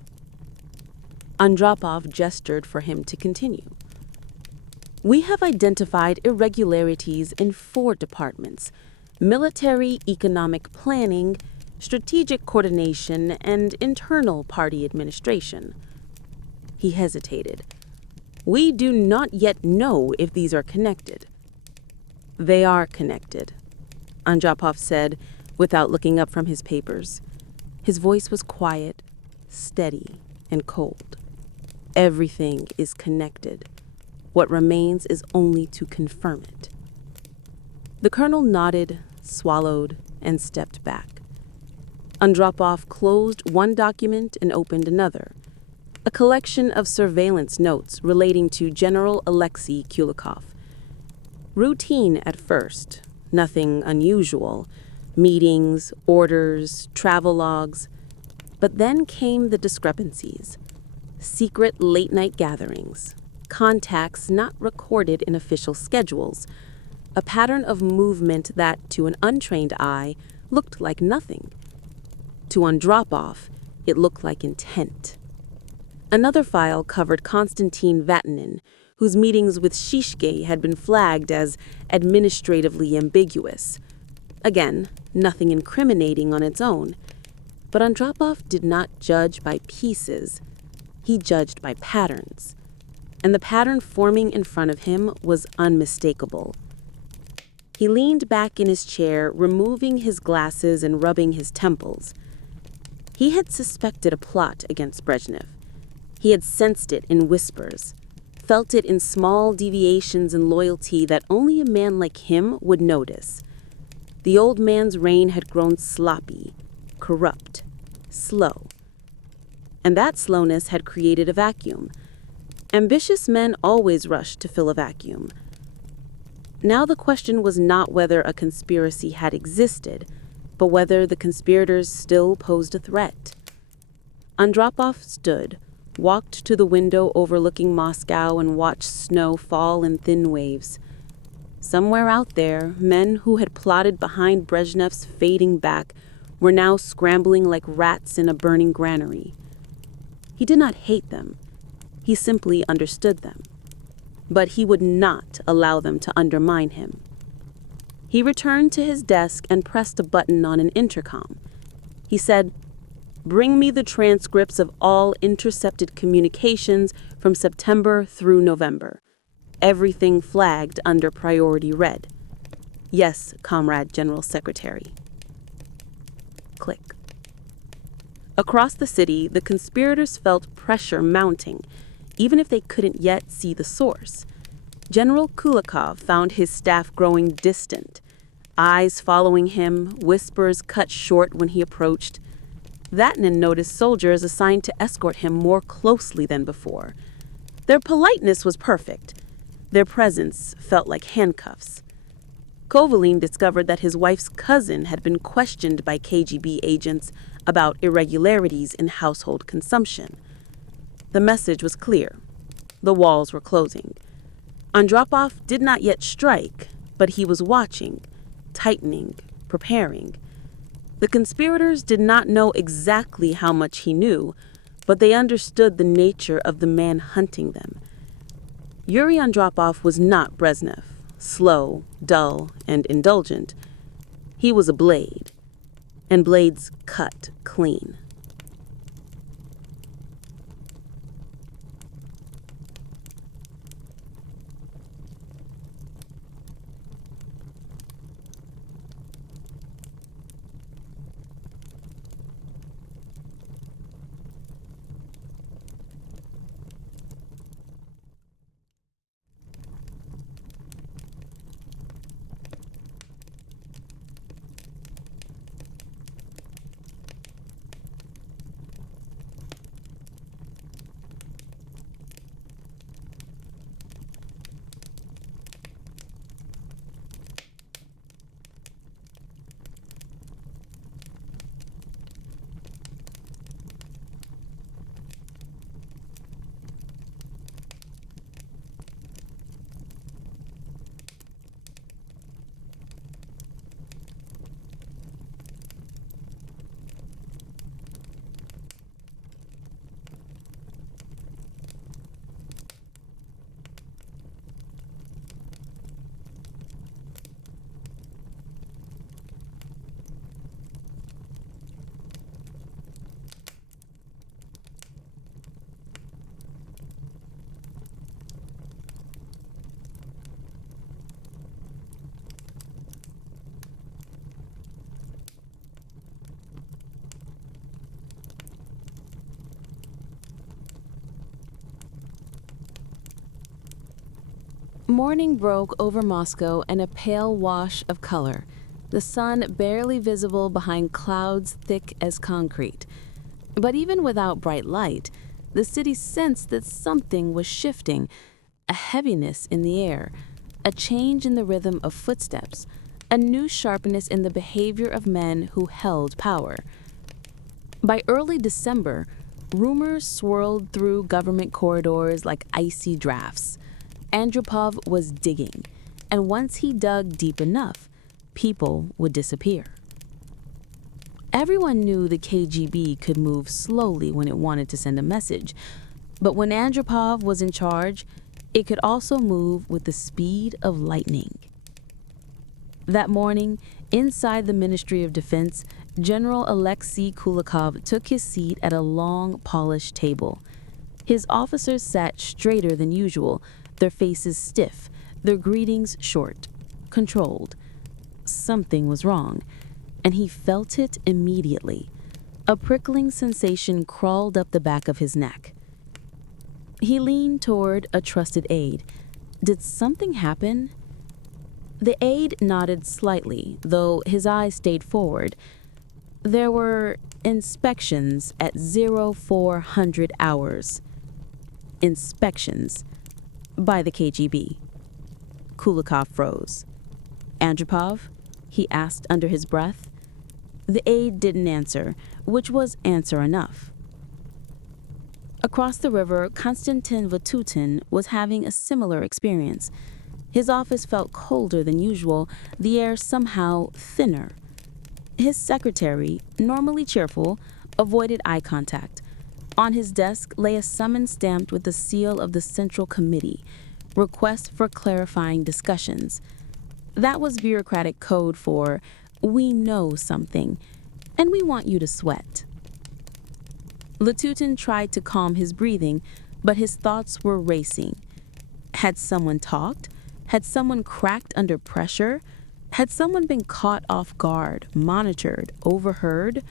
Andropov gestured for him to continue. We have identified irregularities in 4 departments: military economic planning, strategic coordination, and internal party administration. He hesitated. We do not yet know if these are connected. They are connected, Andropov said, without looking up from his papers. His voice was quiet, steady, and cold. Everything is connected. What remains is only to confirm it. The colonel nodded, swallowed, and stepped back. Andropov closed one document and opened another, a collection of surveillance notes relating to General Alexei Kulikov. Routine at first, nothing unusual, meetings, orders, travel logs. But then came the discrepancies. Secret late-night gatherings, contacts not recorded in official schedules, a pattern of movement that, to an untrained eye, looked like nothing. To Andropov, it looked like intent. Another file covered Konstantin Vatanin, whose meetings with Shishke had been flagged as administratively ambiguous. Again, nothing incriminating on its own. But Andropov did not judge by pieces. He judged by patterns. And the pattern forming in front of him was unmistakable. He leaned back in his chair, removing his glasses and rubbing his temples. He had suspected a plot against Brezhnev. He had sensed it in whispers, felt it in small deviations in loyalty that only a man like him would notice. The old man's reign had grown sloppy, corrupt, slow. And that slowness had created a vacuum. Ambitious men always rush to fill a vacuum. Now the question was not whether a conspiracy had existed, but whether the conspirators still posed a threat. Andropov stood, walked to the window overlooking Moscow, and watched snow fall in thin waves. Somewhere out there, men who had plotted behind Brezhnev's fading back were now scrambling like rats in a burning granary. He did not hate them. He simply understood them. But he would not allow them to undermine him. He returned to his desk and pressed a button on an intercom. He said, Bring me the transcripts of all intercepted communications from September through November. Everything flagged under priority red. Yes, Comrade General Secretary. Click. Across the city, the conspirators felt pressure mounting, even if they couldn't yet see the source. General Kulikov found his staff growing distant, eyes following him, whispers cut short when he approached. Vatanen noticed soldiers assigned to escort him more closely than before. Their politeness was perfect. Their presence felt like handcuffs. Kovaline discovered that his wife's cousin had been questioned by KGB agents about irregularities in household consumption. The message was clear. The walls were closing. Andropov did not yet strike, but he was watching, tightening, preparing. The conspirators did not know exactly how much he knew, but they understood the nature of the man hunting them. Yuri Andropov was not Brezhnev, slow, dull, and indulgent. He was a blade, and blades cut clean. Morning broke over Moscow in a pale wash of color, the sun barely visible behind clouds thick as concrete. But even without bright light, the city sensed that something was shifting, a heaviness in the air, a change in the rhythm of footsteps, a new sharpness in the behavior of men who held power. By early December, rumors swirled through government corridors like icy drafts. Andropov was digging, and once he dug deep enough, people would disappear. Everyone knew the KGB could move slowly when it wanted to send a message, but when Andropov was in charge, it could also move with the speed of lightning. That morning, inside the Ministry of Defense, General Alexei Kulikov took his seat at a long, polished table. His officers sat straighter than usual, their faces stiff, their greetings short, controlled. Something was wrong, and he felt it immediately. A prickling sensation crawled up the back of his neck. He leaned toward a trusted aide. Did something happen? The aide nodded slightly, though his eyes stayed forward. There were inspections at 0400 hours. Inspections. By the KGB. Kulikov froze. Andropov? He asked under his breath. The aide didn't answer, which was answer enough. Across the river, Konstantin Vatutin was having a similar experience. His office felt colder than usual, the air somehow thinner. His secretary, normally cheerful, avoided eye contact. On his desk lay a summons stamped with the seal of the Central Committee, request for clarifying discussions. That was bureaucratic code for, we know something, and we want you to sweat. Latutin tried to calm his breathing, but his thoughts were racing. Had someone talked? Had someone cracked under pressure? Had someone been caught off guard, monitored, overheard?